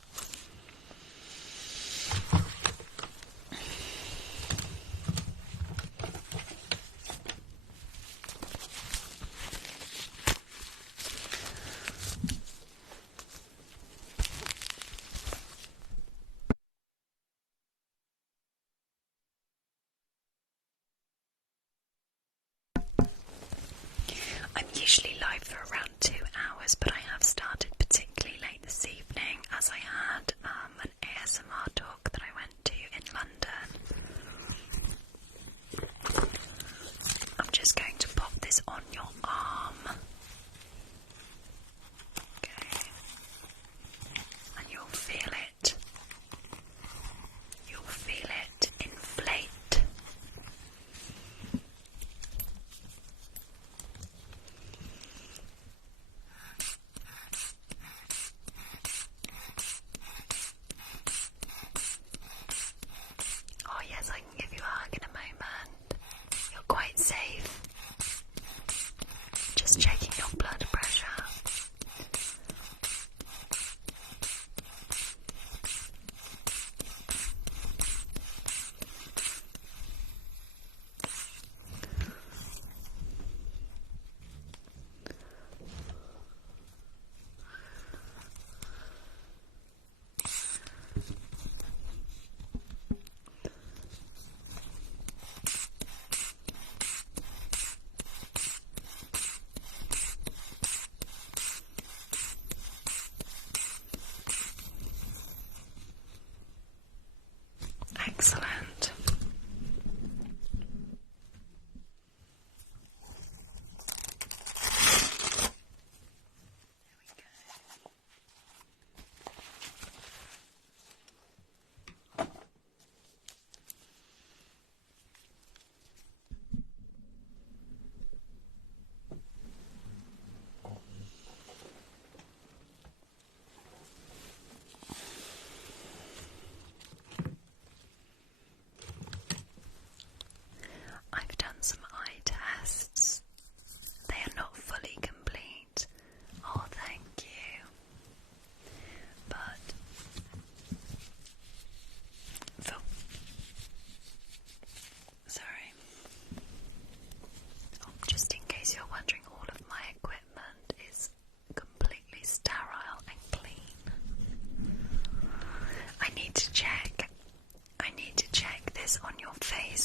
I'm usually live for around 2 hours, but I have started particularly late this evening as I had an ASMR talk that I went to in London. I'm just going to pop this on your arm. Okay. And you'll feel it. You'll feel it inflate. Oh yes, I can give you a hug in a moment. You're quite safe. Just checking your blood pressure. Excellent. There we go.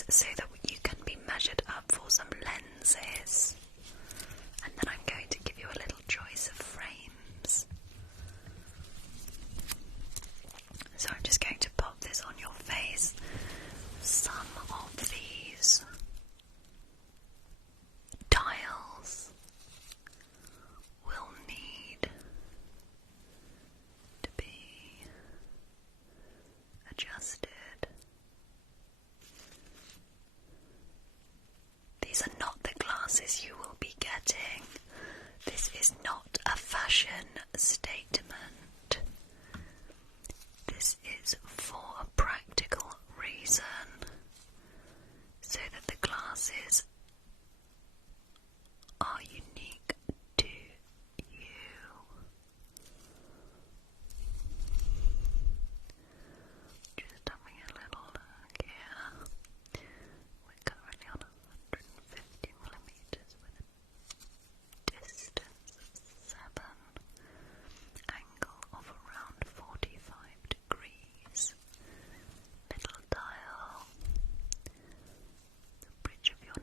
so that you can be measured up for some lenses. And then I'm going to give you a little choice of frames. So I'm just going to pop this on your face. Some of these dials will need to be adjusted. These are not the glasses you will be getting. This is not a fashion statement. This is for a practical reason, so that the glasses are unique to you. Just having a little look here. We're currently on 150 millimeters with a distance of 7, angle of around 45 degrees. Little dial, the bridge of your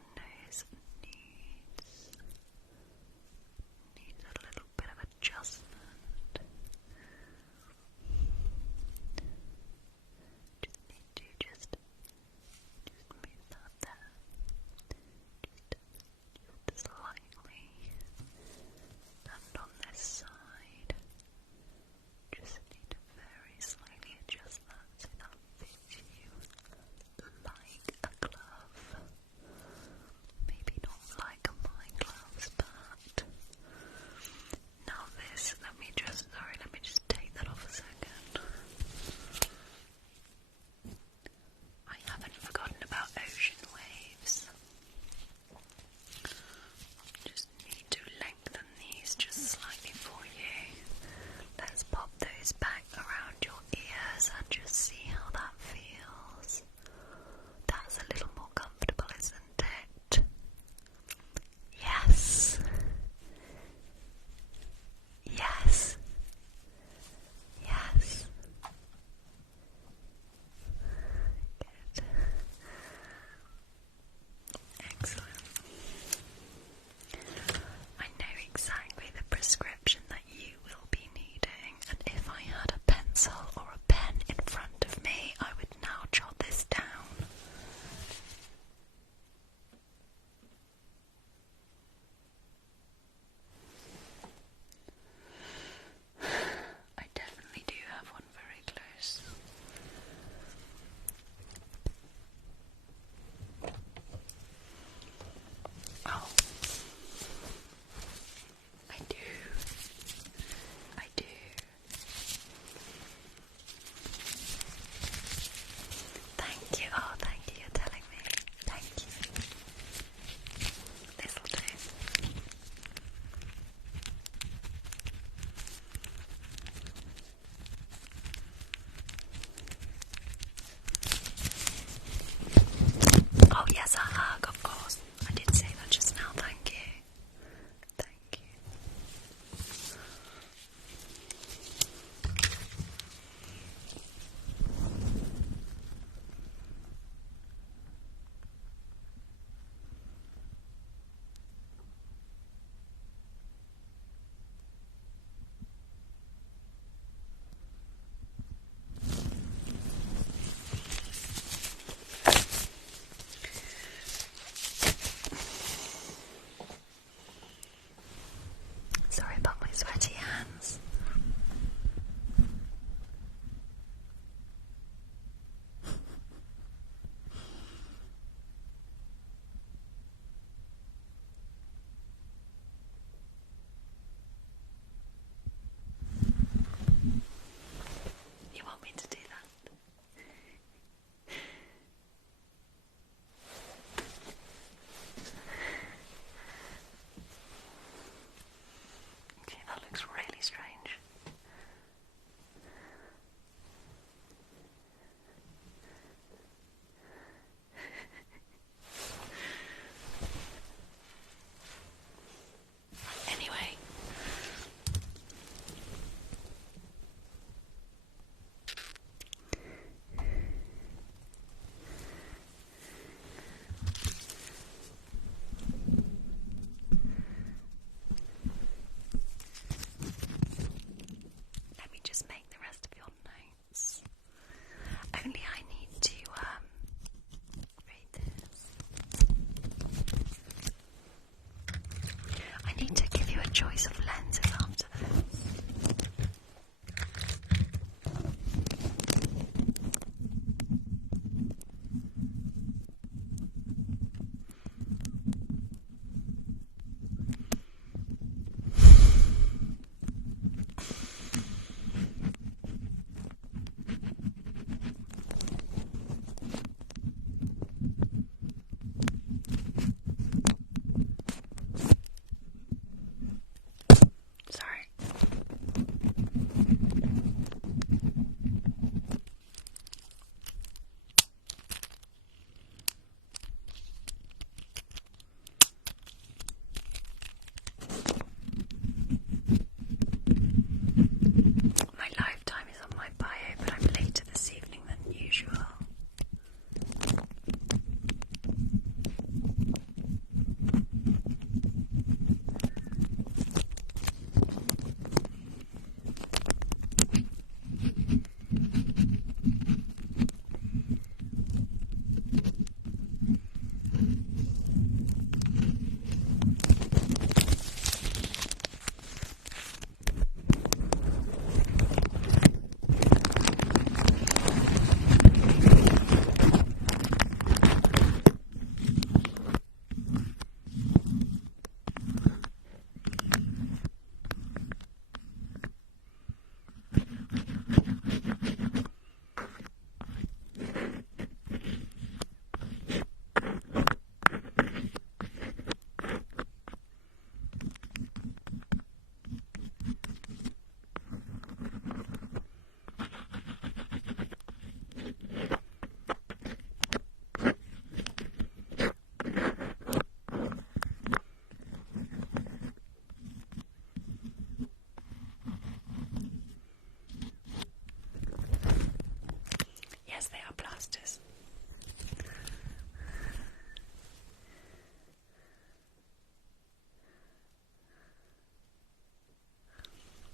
Yes, they are plasters.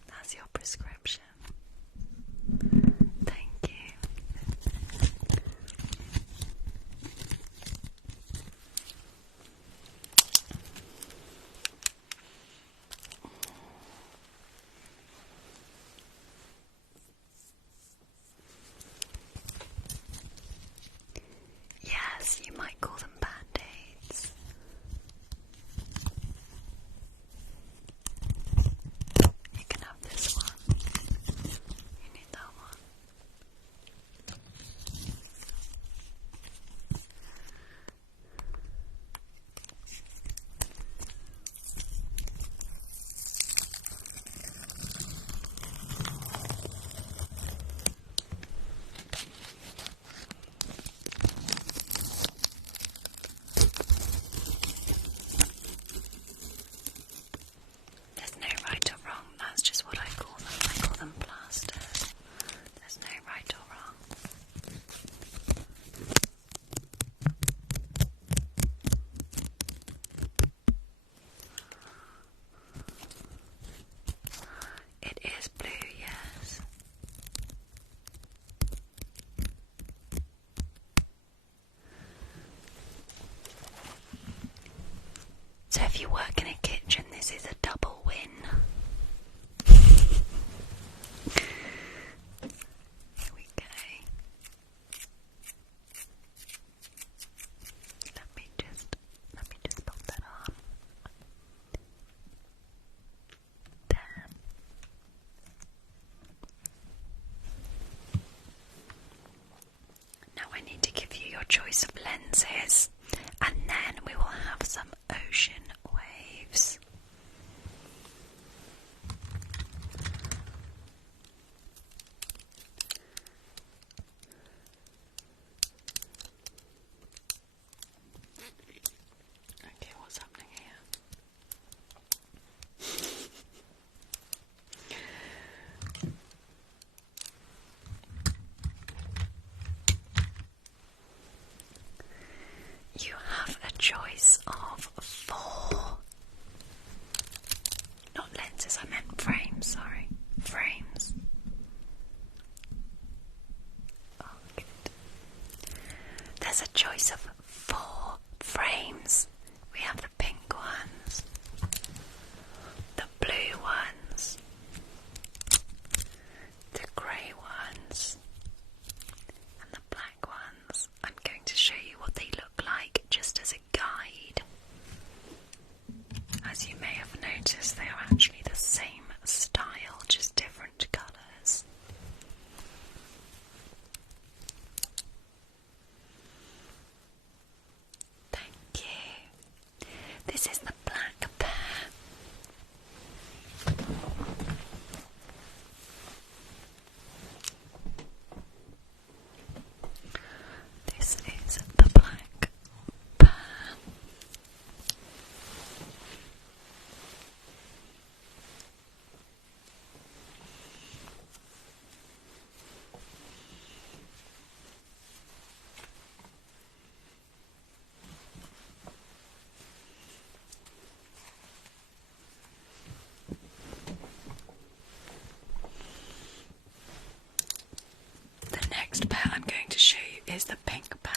That's your prescription. Thank you. Yes, you might call them band-aids. You can have this one. You need that one. There's no right or wrong, that's just what I call them. I call them plasters. There's no right or wrong. It is blue, yes. So if you work in a kitchen, this is a double win. Here we go. Let me just pop that on. There. Now I need to give you your choice of lenses, and then we will have some ocean waves. Okay, what's happening here? You have a choice of 4. Not lenses, I meant frames, sorry. Frames. Oh, good. There's a choice of 4 frames. We have the pink ones, the blue ones, the grey ones, and the black ones. I'm going to show you what they look like just as a guide. As you may have noticed, they are actually the same style, just different colours. Thank you. This is the black pair. This is the black pair. The next pair I'm going to show you is the pink pair.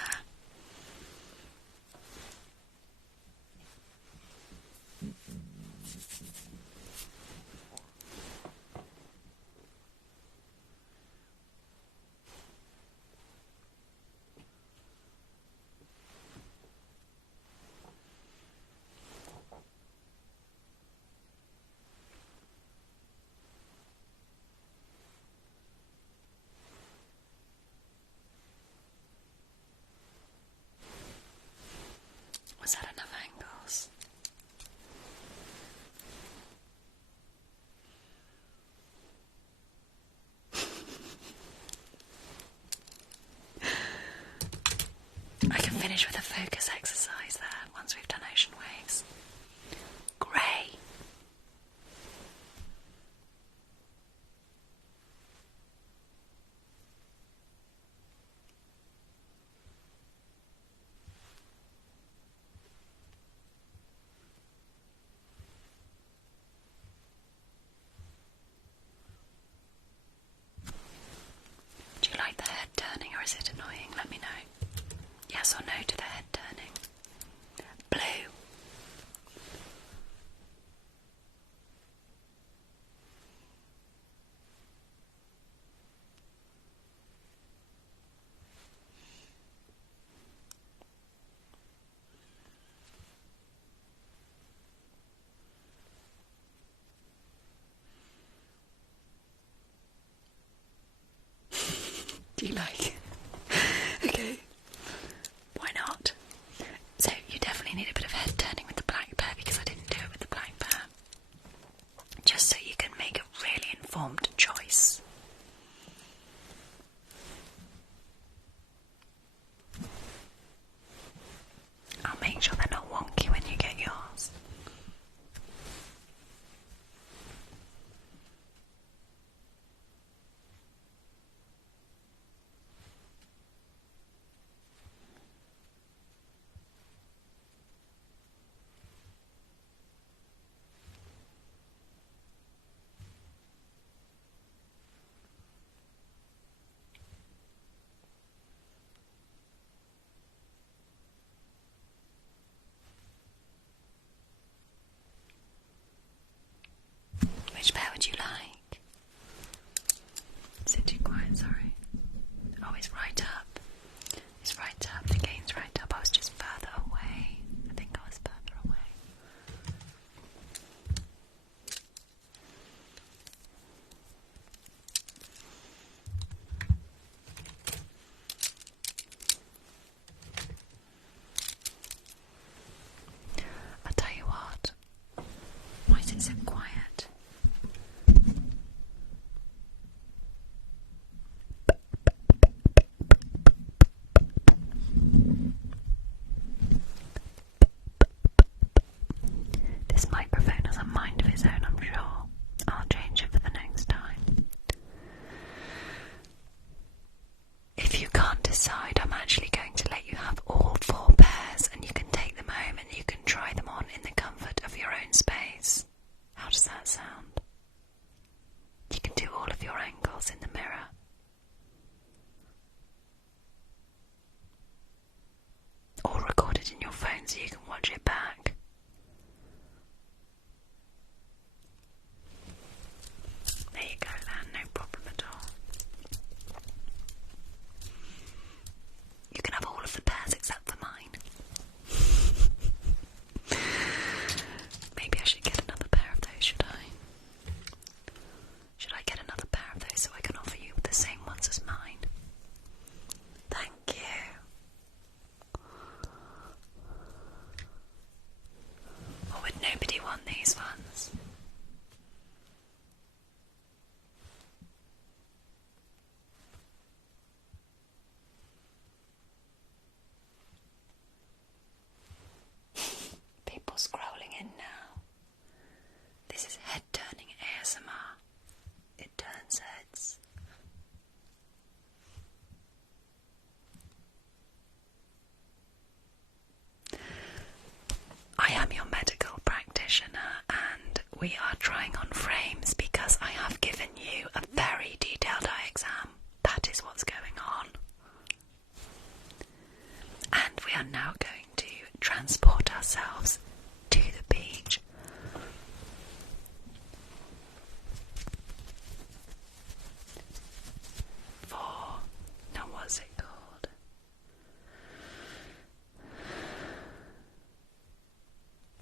Was that enough angles? I can finish with a focus exercise there once we've done ocean waves. Grey. Do you like it? Okay. Why not? So you definitely need a bit of head turning with the black bear because I didn't do it with the black bear. Just so you can make a really informed choice. I'll make sure they're not wonky when you get yours. Which pair would you like? Sit too quiet, sorry. Oh, it's right up. It's right up. The game's right up. I was just further away. I think I was further away. I'll tell you what. Why is it so quiet? This microphone has a mind of its own, I'm sure. I'll change it for the next time. If you can't decide, I'm actually going to let you have all 4 pairs and you can take them home and you can try them on in the comfort of your own space. How does that sound? You can do all of your angles in the mirror. Or record it in your phone so you can watch it back. There you go then, no problem at all. You can have all of the pairs except for mine. Maybe I should get another pair of those, should I? Should I get another pair of those so I can offer you the same ones as mine? Thank you. Or would nobody want these ones? People scrolling in now. This is head turning ASMR. It turns heads. I am your medical practitioner and we are trying on frames because I have given you a very detailed eye exam. That is what's going on. And we are now going to transport ourselves to the beach. For, now what's it called?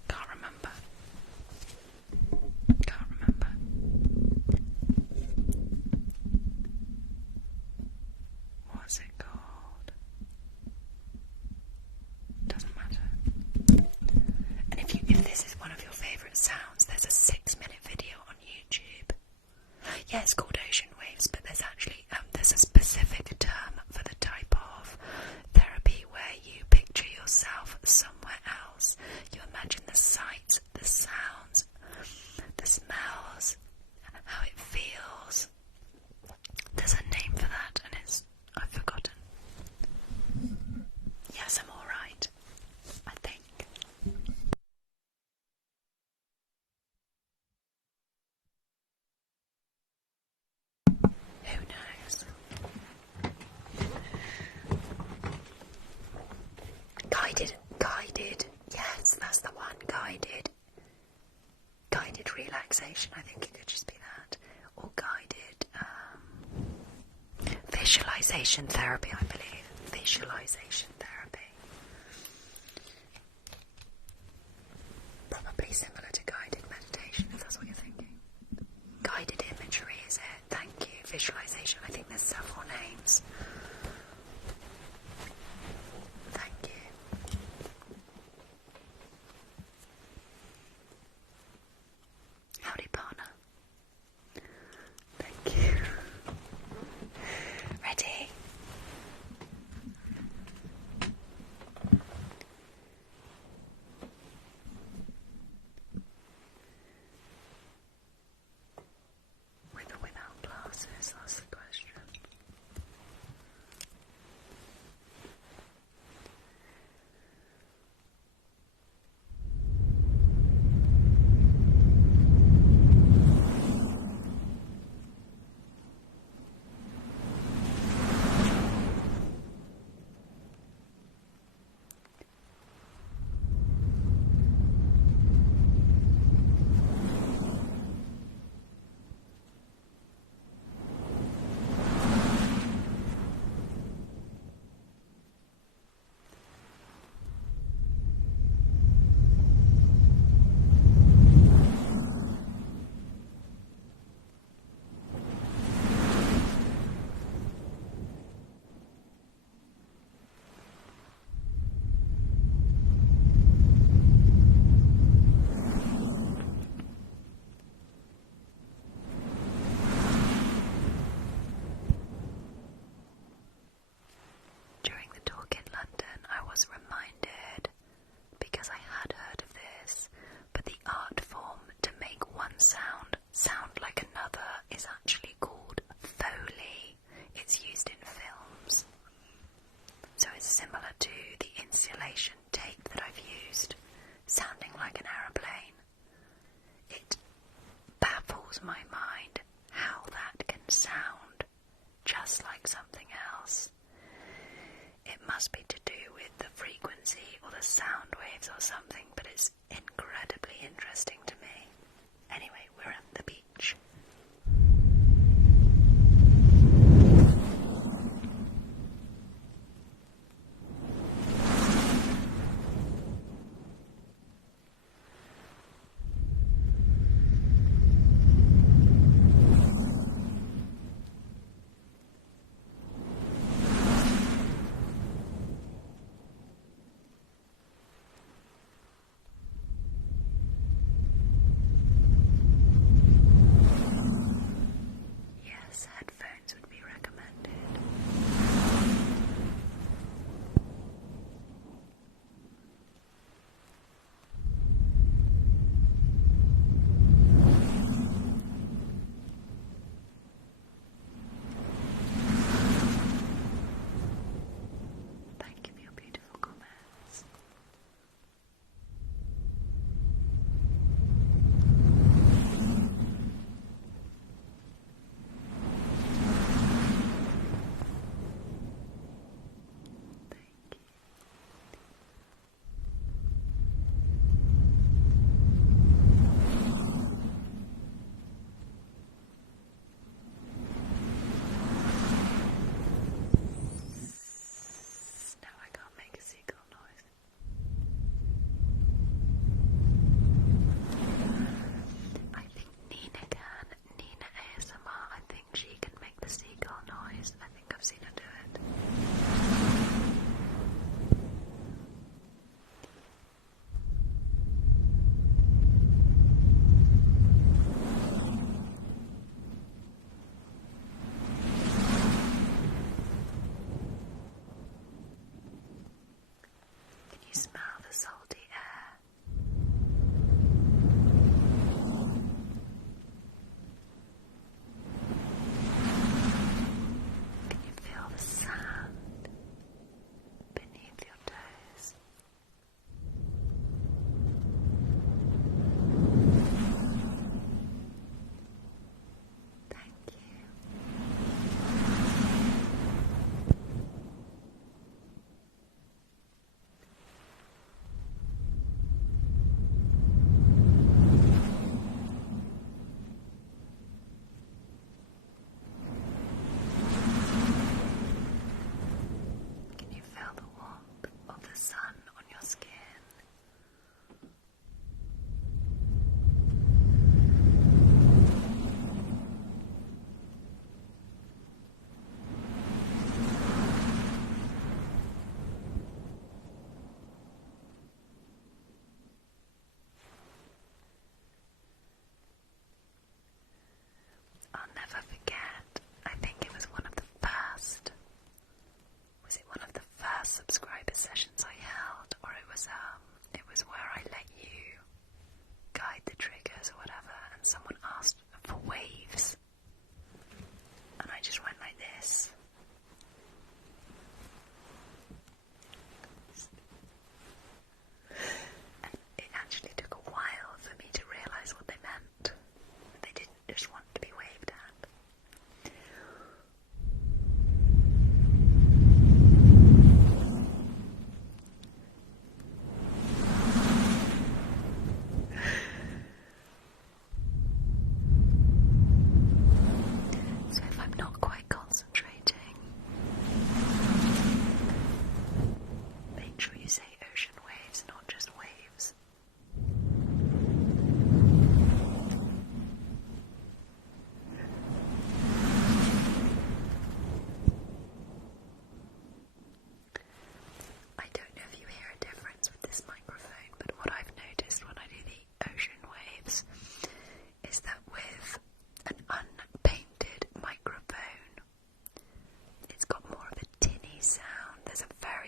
Can't remember. What's it called? Doesn't matter. And if this is one of your favourite sounds, there's a 6-minute video on YouTube. Yeah, it's called ocean waves, but there's actually there's a specific term for the type of therapy where you picture yourself somewhere else. You imagine the sights, the sounds, the smells, how it feels. There's a name for that, and I've forgotten. Yes, I'm alright, I think. Who knows? Guided, yes, that's the one, guided relaxation, I think it could just be that, or guided visualization therapy, I believe, visualization therapy, probably similar to guided meditation, if that's what you're thinking. Guided imagery, is it? Thank you. Visualization, I think there's several names. must be to do with the frequency or the sound waves or something, but it's incredibly interesting to me. Anyway, we're at the beach. Headphones would be recommended. Thank you for your beautiful comments. Subscriber sessions I held, or it was where I let you guide the triggers or whatever, and someone asked for waves, and I just went like this. And it actually took a while for me to realise what they meant. They didn't just want to be waved at.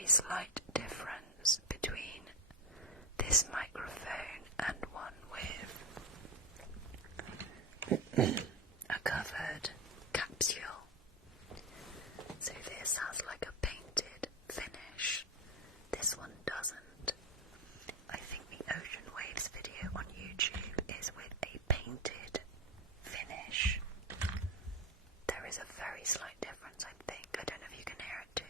Slight difference between this microphone and one with a covered capsule. So this has like a painted finish. This one doesn't. I think the Ocean Waves video on YouTube is with a painted finish. There is a very slight difference, I think. I don't know if you can hear it too.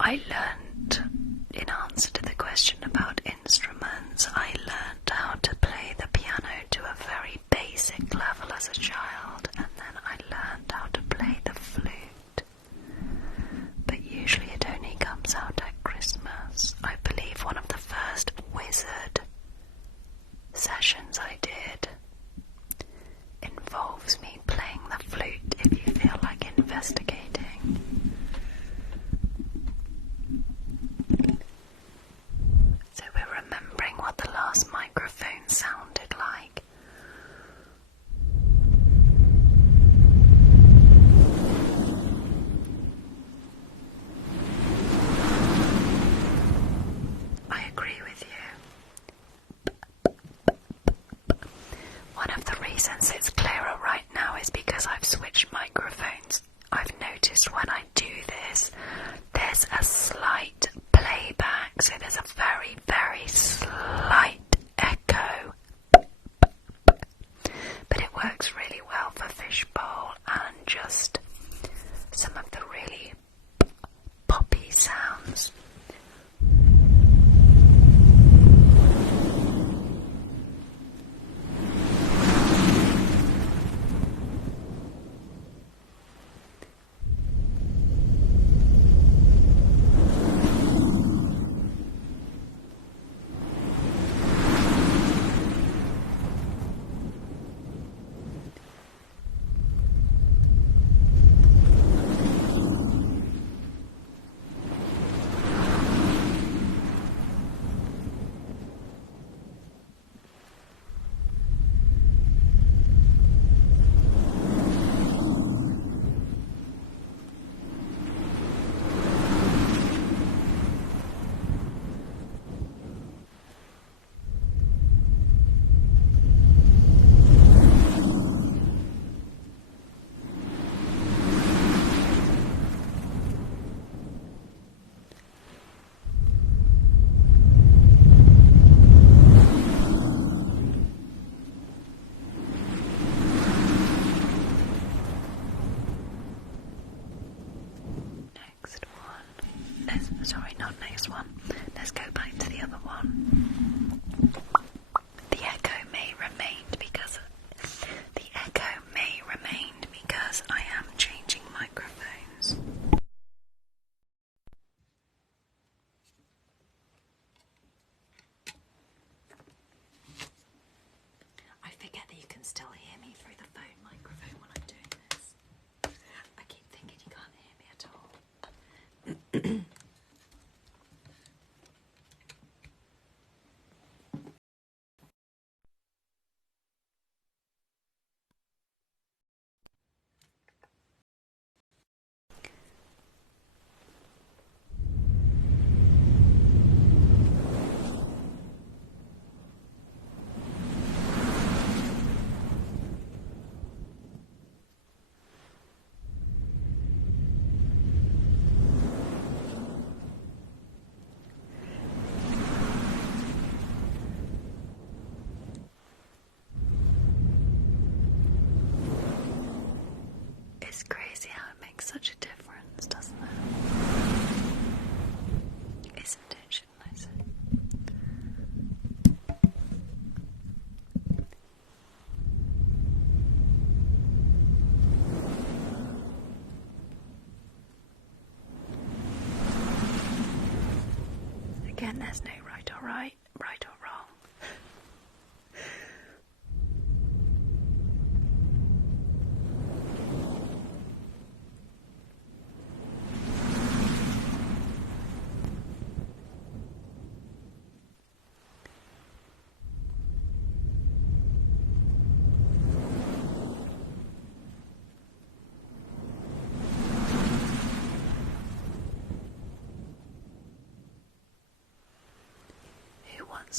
I learnt, in answer to the question about instruments, I learnt how to play the piano to a very basic level as a child, and then I learnt how to play the flute. But usually it only comes out at Christmas. I believe one of the first wizard sessions I did involves me playing the flute, if you feel like investigating. So we're remembering what the last microphone sounded like. I agree with you. One of the reasons it's clearer right now is because I've switched microphones. I've noticed when I do this, there's a slight playback, so there's a very, very slight echo. But it works really well for fishbowl and just some of the really poppy sounds. Next one. Let's go back to the other one. The echo may remain because I am changing microphones. I forget that you can still hear me through the phone microphone when I'm doing this. I keep thinking you can't hear me at all. It's crazy how it makes such a difference, doesn't it? Isn't it, shouldn't I say? Again, there's no right or wrong.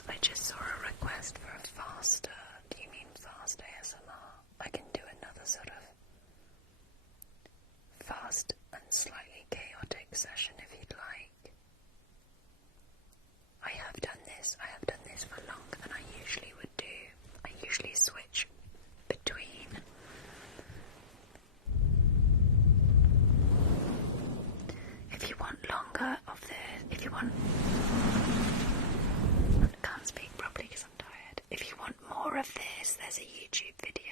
I just saw a request for a faster. Do you mean fast ASMR? I can do another sort of fast and slightly chaotic session if you'd like. of this, there's a YouTube video.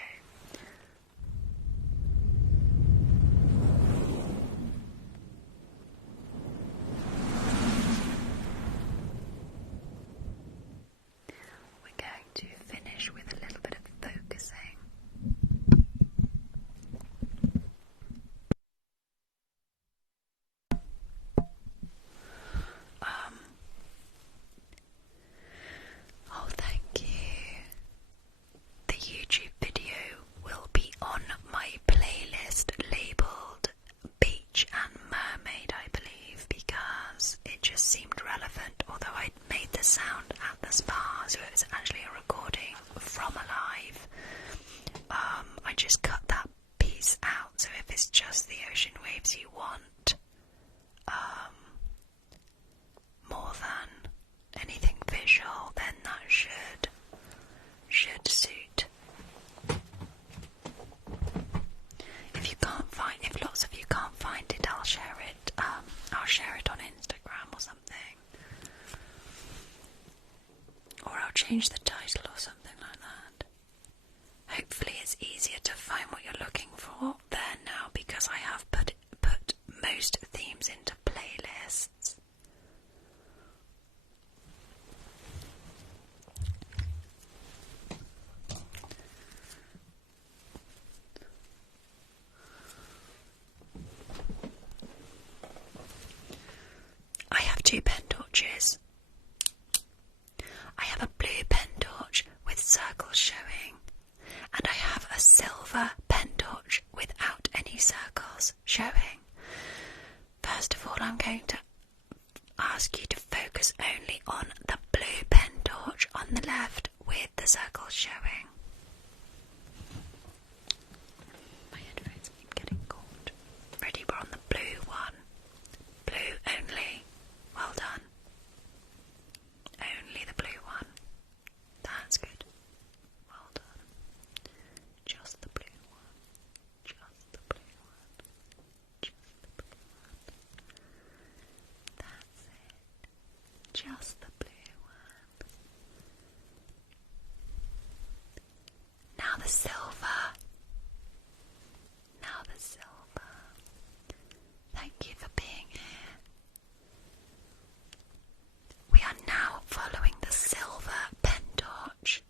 We're going to finish with a little bit of focusing. Oh, thank you. The YouTube video will be on my playlist labelled Beach and Mermaid, I believe, because it just seemed relevant, although I'd made the sound at the spa, so it was actually a recording from a live. I just cut that piece out, so if it's just the ocean waves you want, more than anything visual, then that should suit. If lots of you can't find it, I'll share it. I'll share it on Instagram or something, or I'll change the title or something like that. Hopefully, it's easier to find what you're looking for there now, because I have put most themes into playlists. I have 2 pen torches. I have a blue pen torch with circles showing, and I have a silver pen torch without any circles showing. First of all, I'm going to ask you to focus only on the blue pen torch on the left with the circles showing. My headphones keep getting caught. Ready, we're on the blue one. Blue only. Well done. Only the blue one. That's good. Well done. Just the blue one. Just the blue one. Just the blue one. That's it. Just the blue one. Now the silver. Now the silver. Thank you for being here. We are now following the silver pen torch.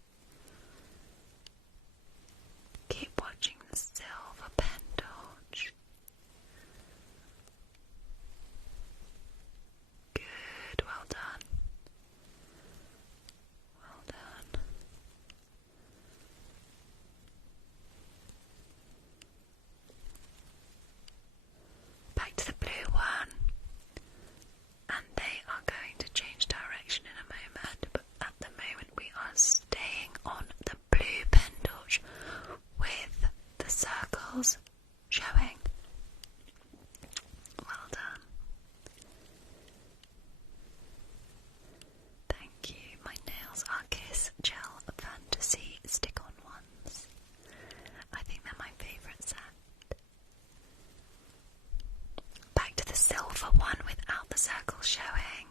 Keep watching the silver pen torch. Good, well done. Well done. Back to the blue one. And they are going to change direction in a moment, but at the moment we are staying on the blue pen torch with the circles showing. Well done. Thank you. My nails are Kiss Gel Fantasy stick-on ones. I think they're my favourite set. Back to the silver one without the circles showing.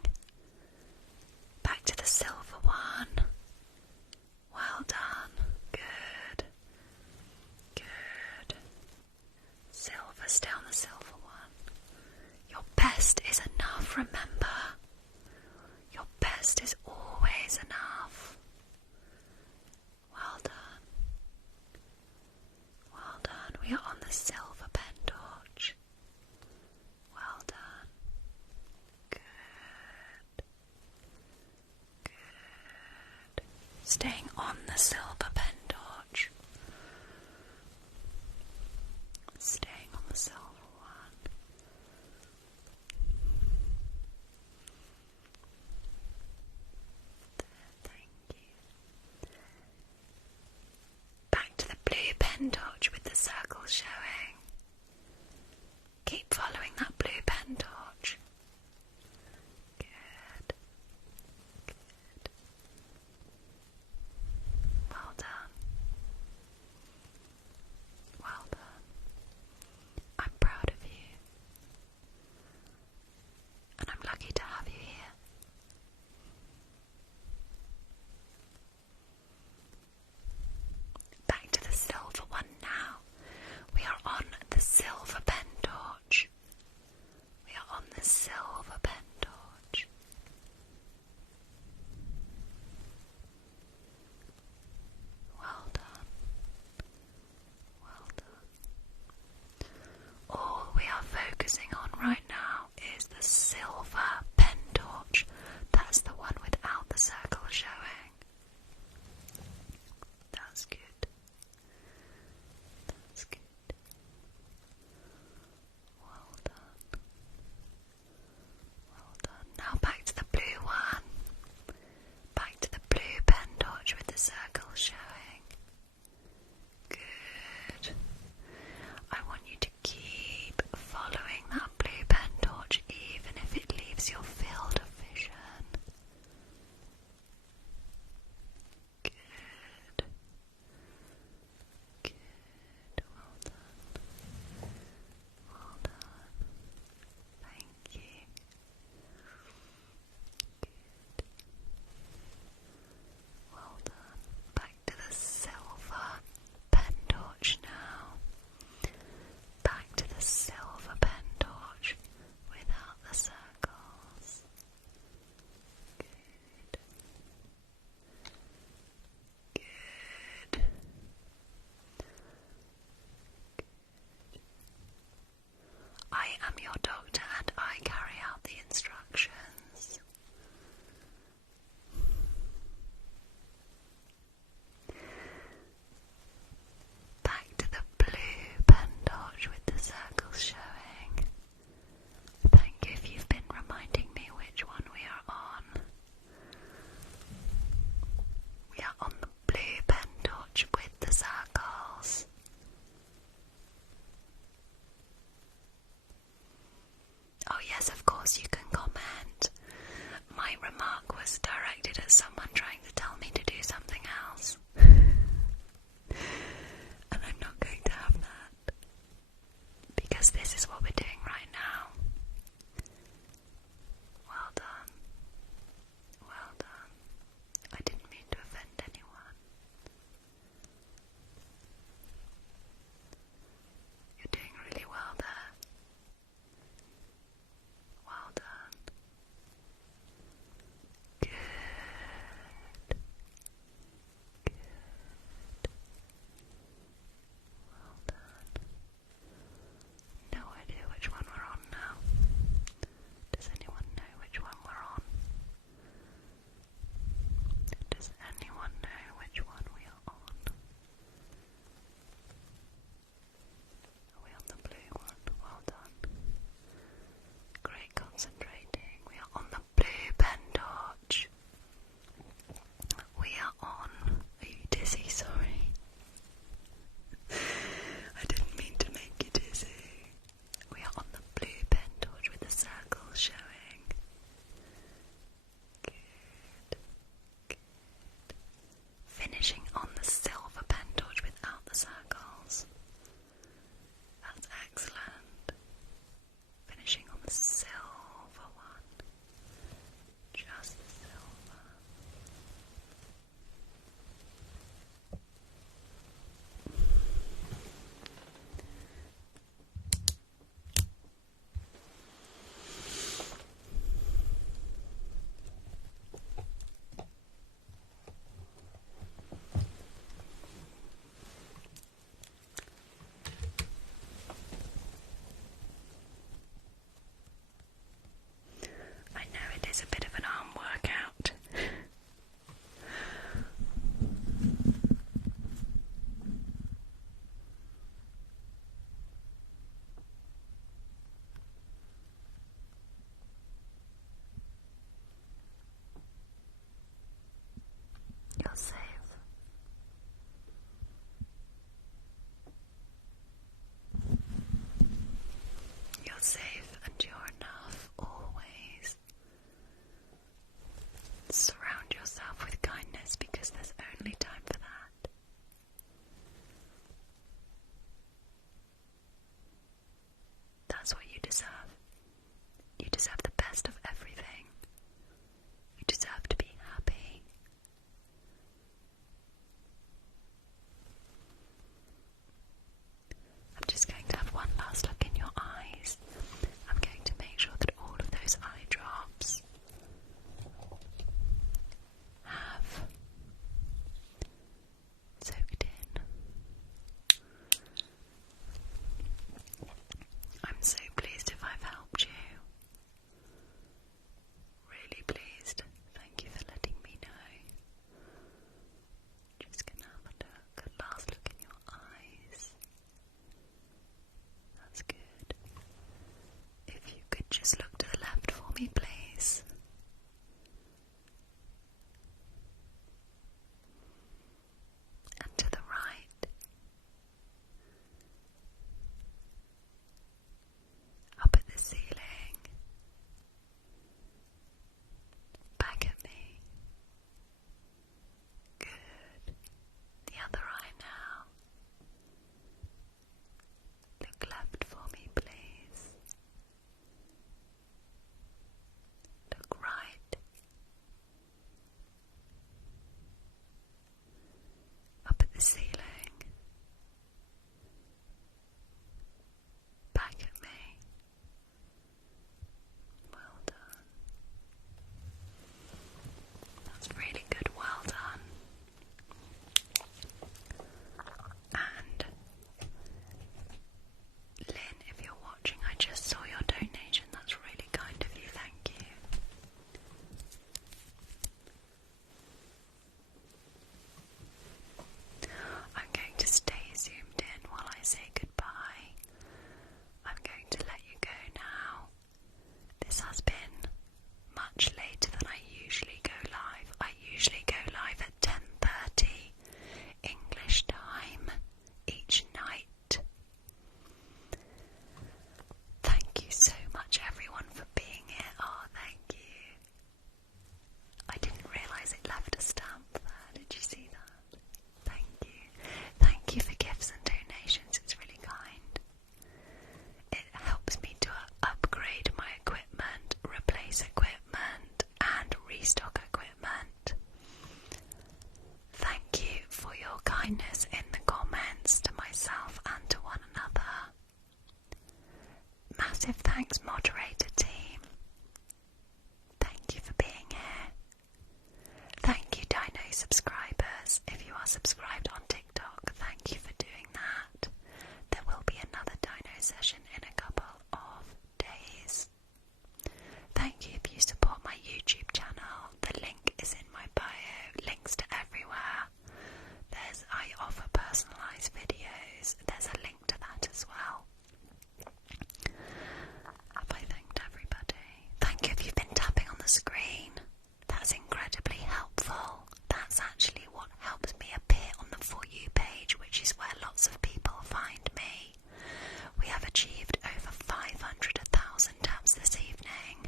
Back to the silver one. Well done. Good. Good. Silver, stay on the silver one. Your best is enough, remember. Your best is always enough. Well done. Well done. We are on the silver pen torch. Well done. Good. Good. Staying on the silver pen torch. Staying on the silver one. Thank you. Back to the blue pen torch with the circles showing. Keep following that blue pen torch. Good. Good. Well done. kindness in the comments to myself and to one another. Massive thanks, moderator team. Thank you for being here. Thank you, Dino subscribers. If you are subscribed on TikTok, thank you for doing that. There will be another Dino session in a couple of days. Thank you if you support my YouTube channel. The link is in my bio. Links to everywhere. I offer personalised videos. There's a link to that as well. Have I thanked everybody? Thank you if you've been tapping on the screen. That's incredibly helpful. That's actually what helps me appear on the For You page, which is where lots of people find me. We have achieved over 500,000 taps this evening.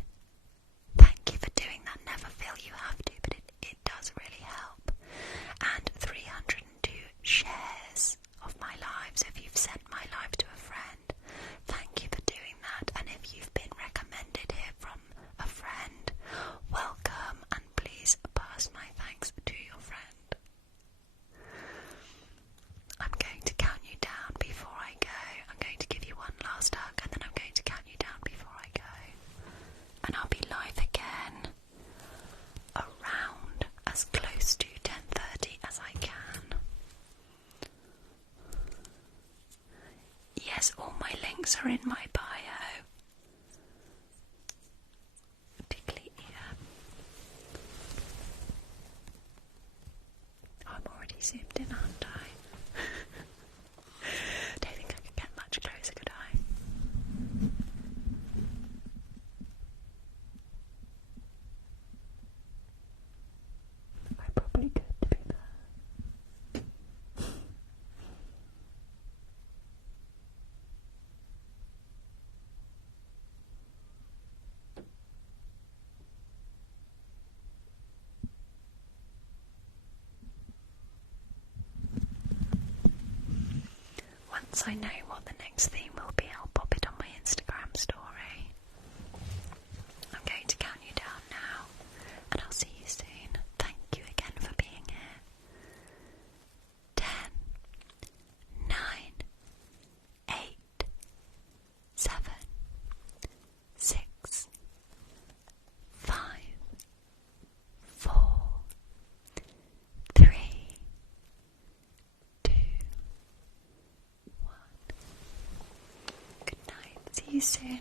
Thank you for doing that. Never feel you have to, but it does really help. And 302 shares of my lives. If you've sent my live to a friend, thank you for doing that. And if you've been recommended here from a friend, welcome, and please pass my thanks to your friend. I'm going to count you down before I go. I'm going to give you one last hug, and then I'm going to count you down before I go. And I'll be live again around as close to 10:30 as I can. Yes, all my links are in my bio. Particularly here. I'm already zoomed in, aren't I? Don't think I could get much closer, could I? I probably could, to be fair. Once I know what the next theme will be, I'll pop it on my Instagram story. I'm going to count you down now, and I'll see you soon. Thank you again for being here. 10, 9, 8, 7, 6, 5, 4, 3, 2, 1. Good night. See you soon.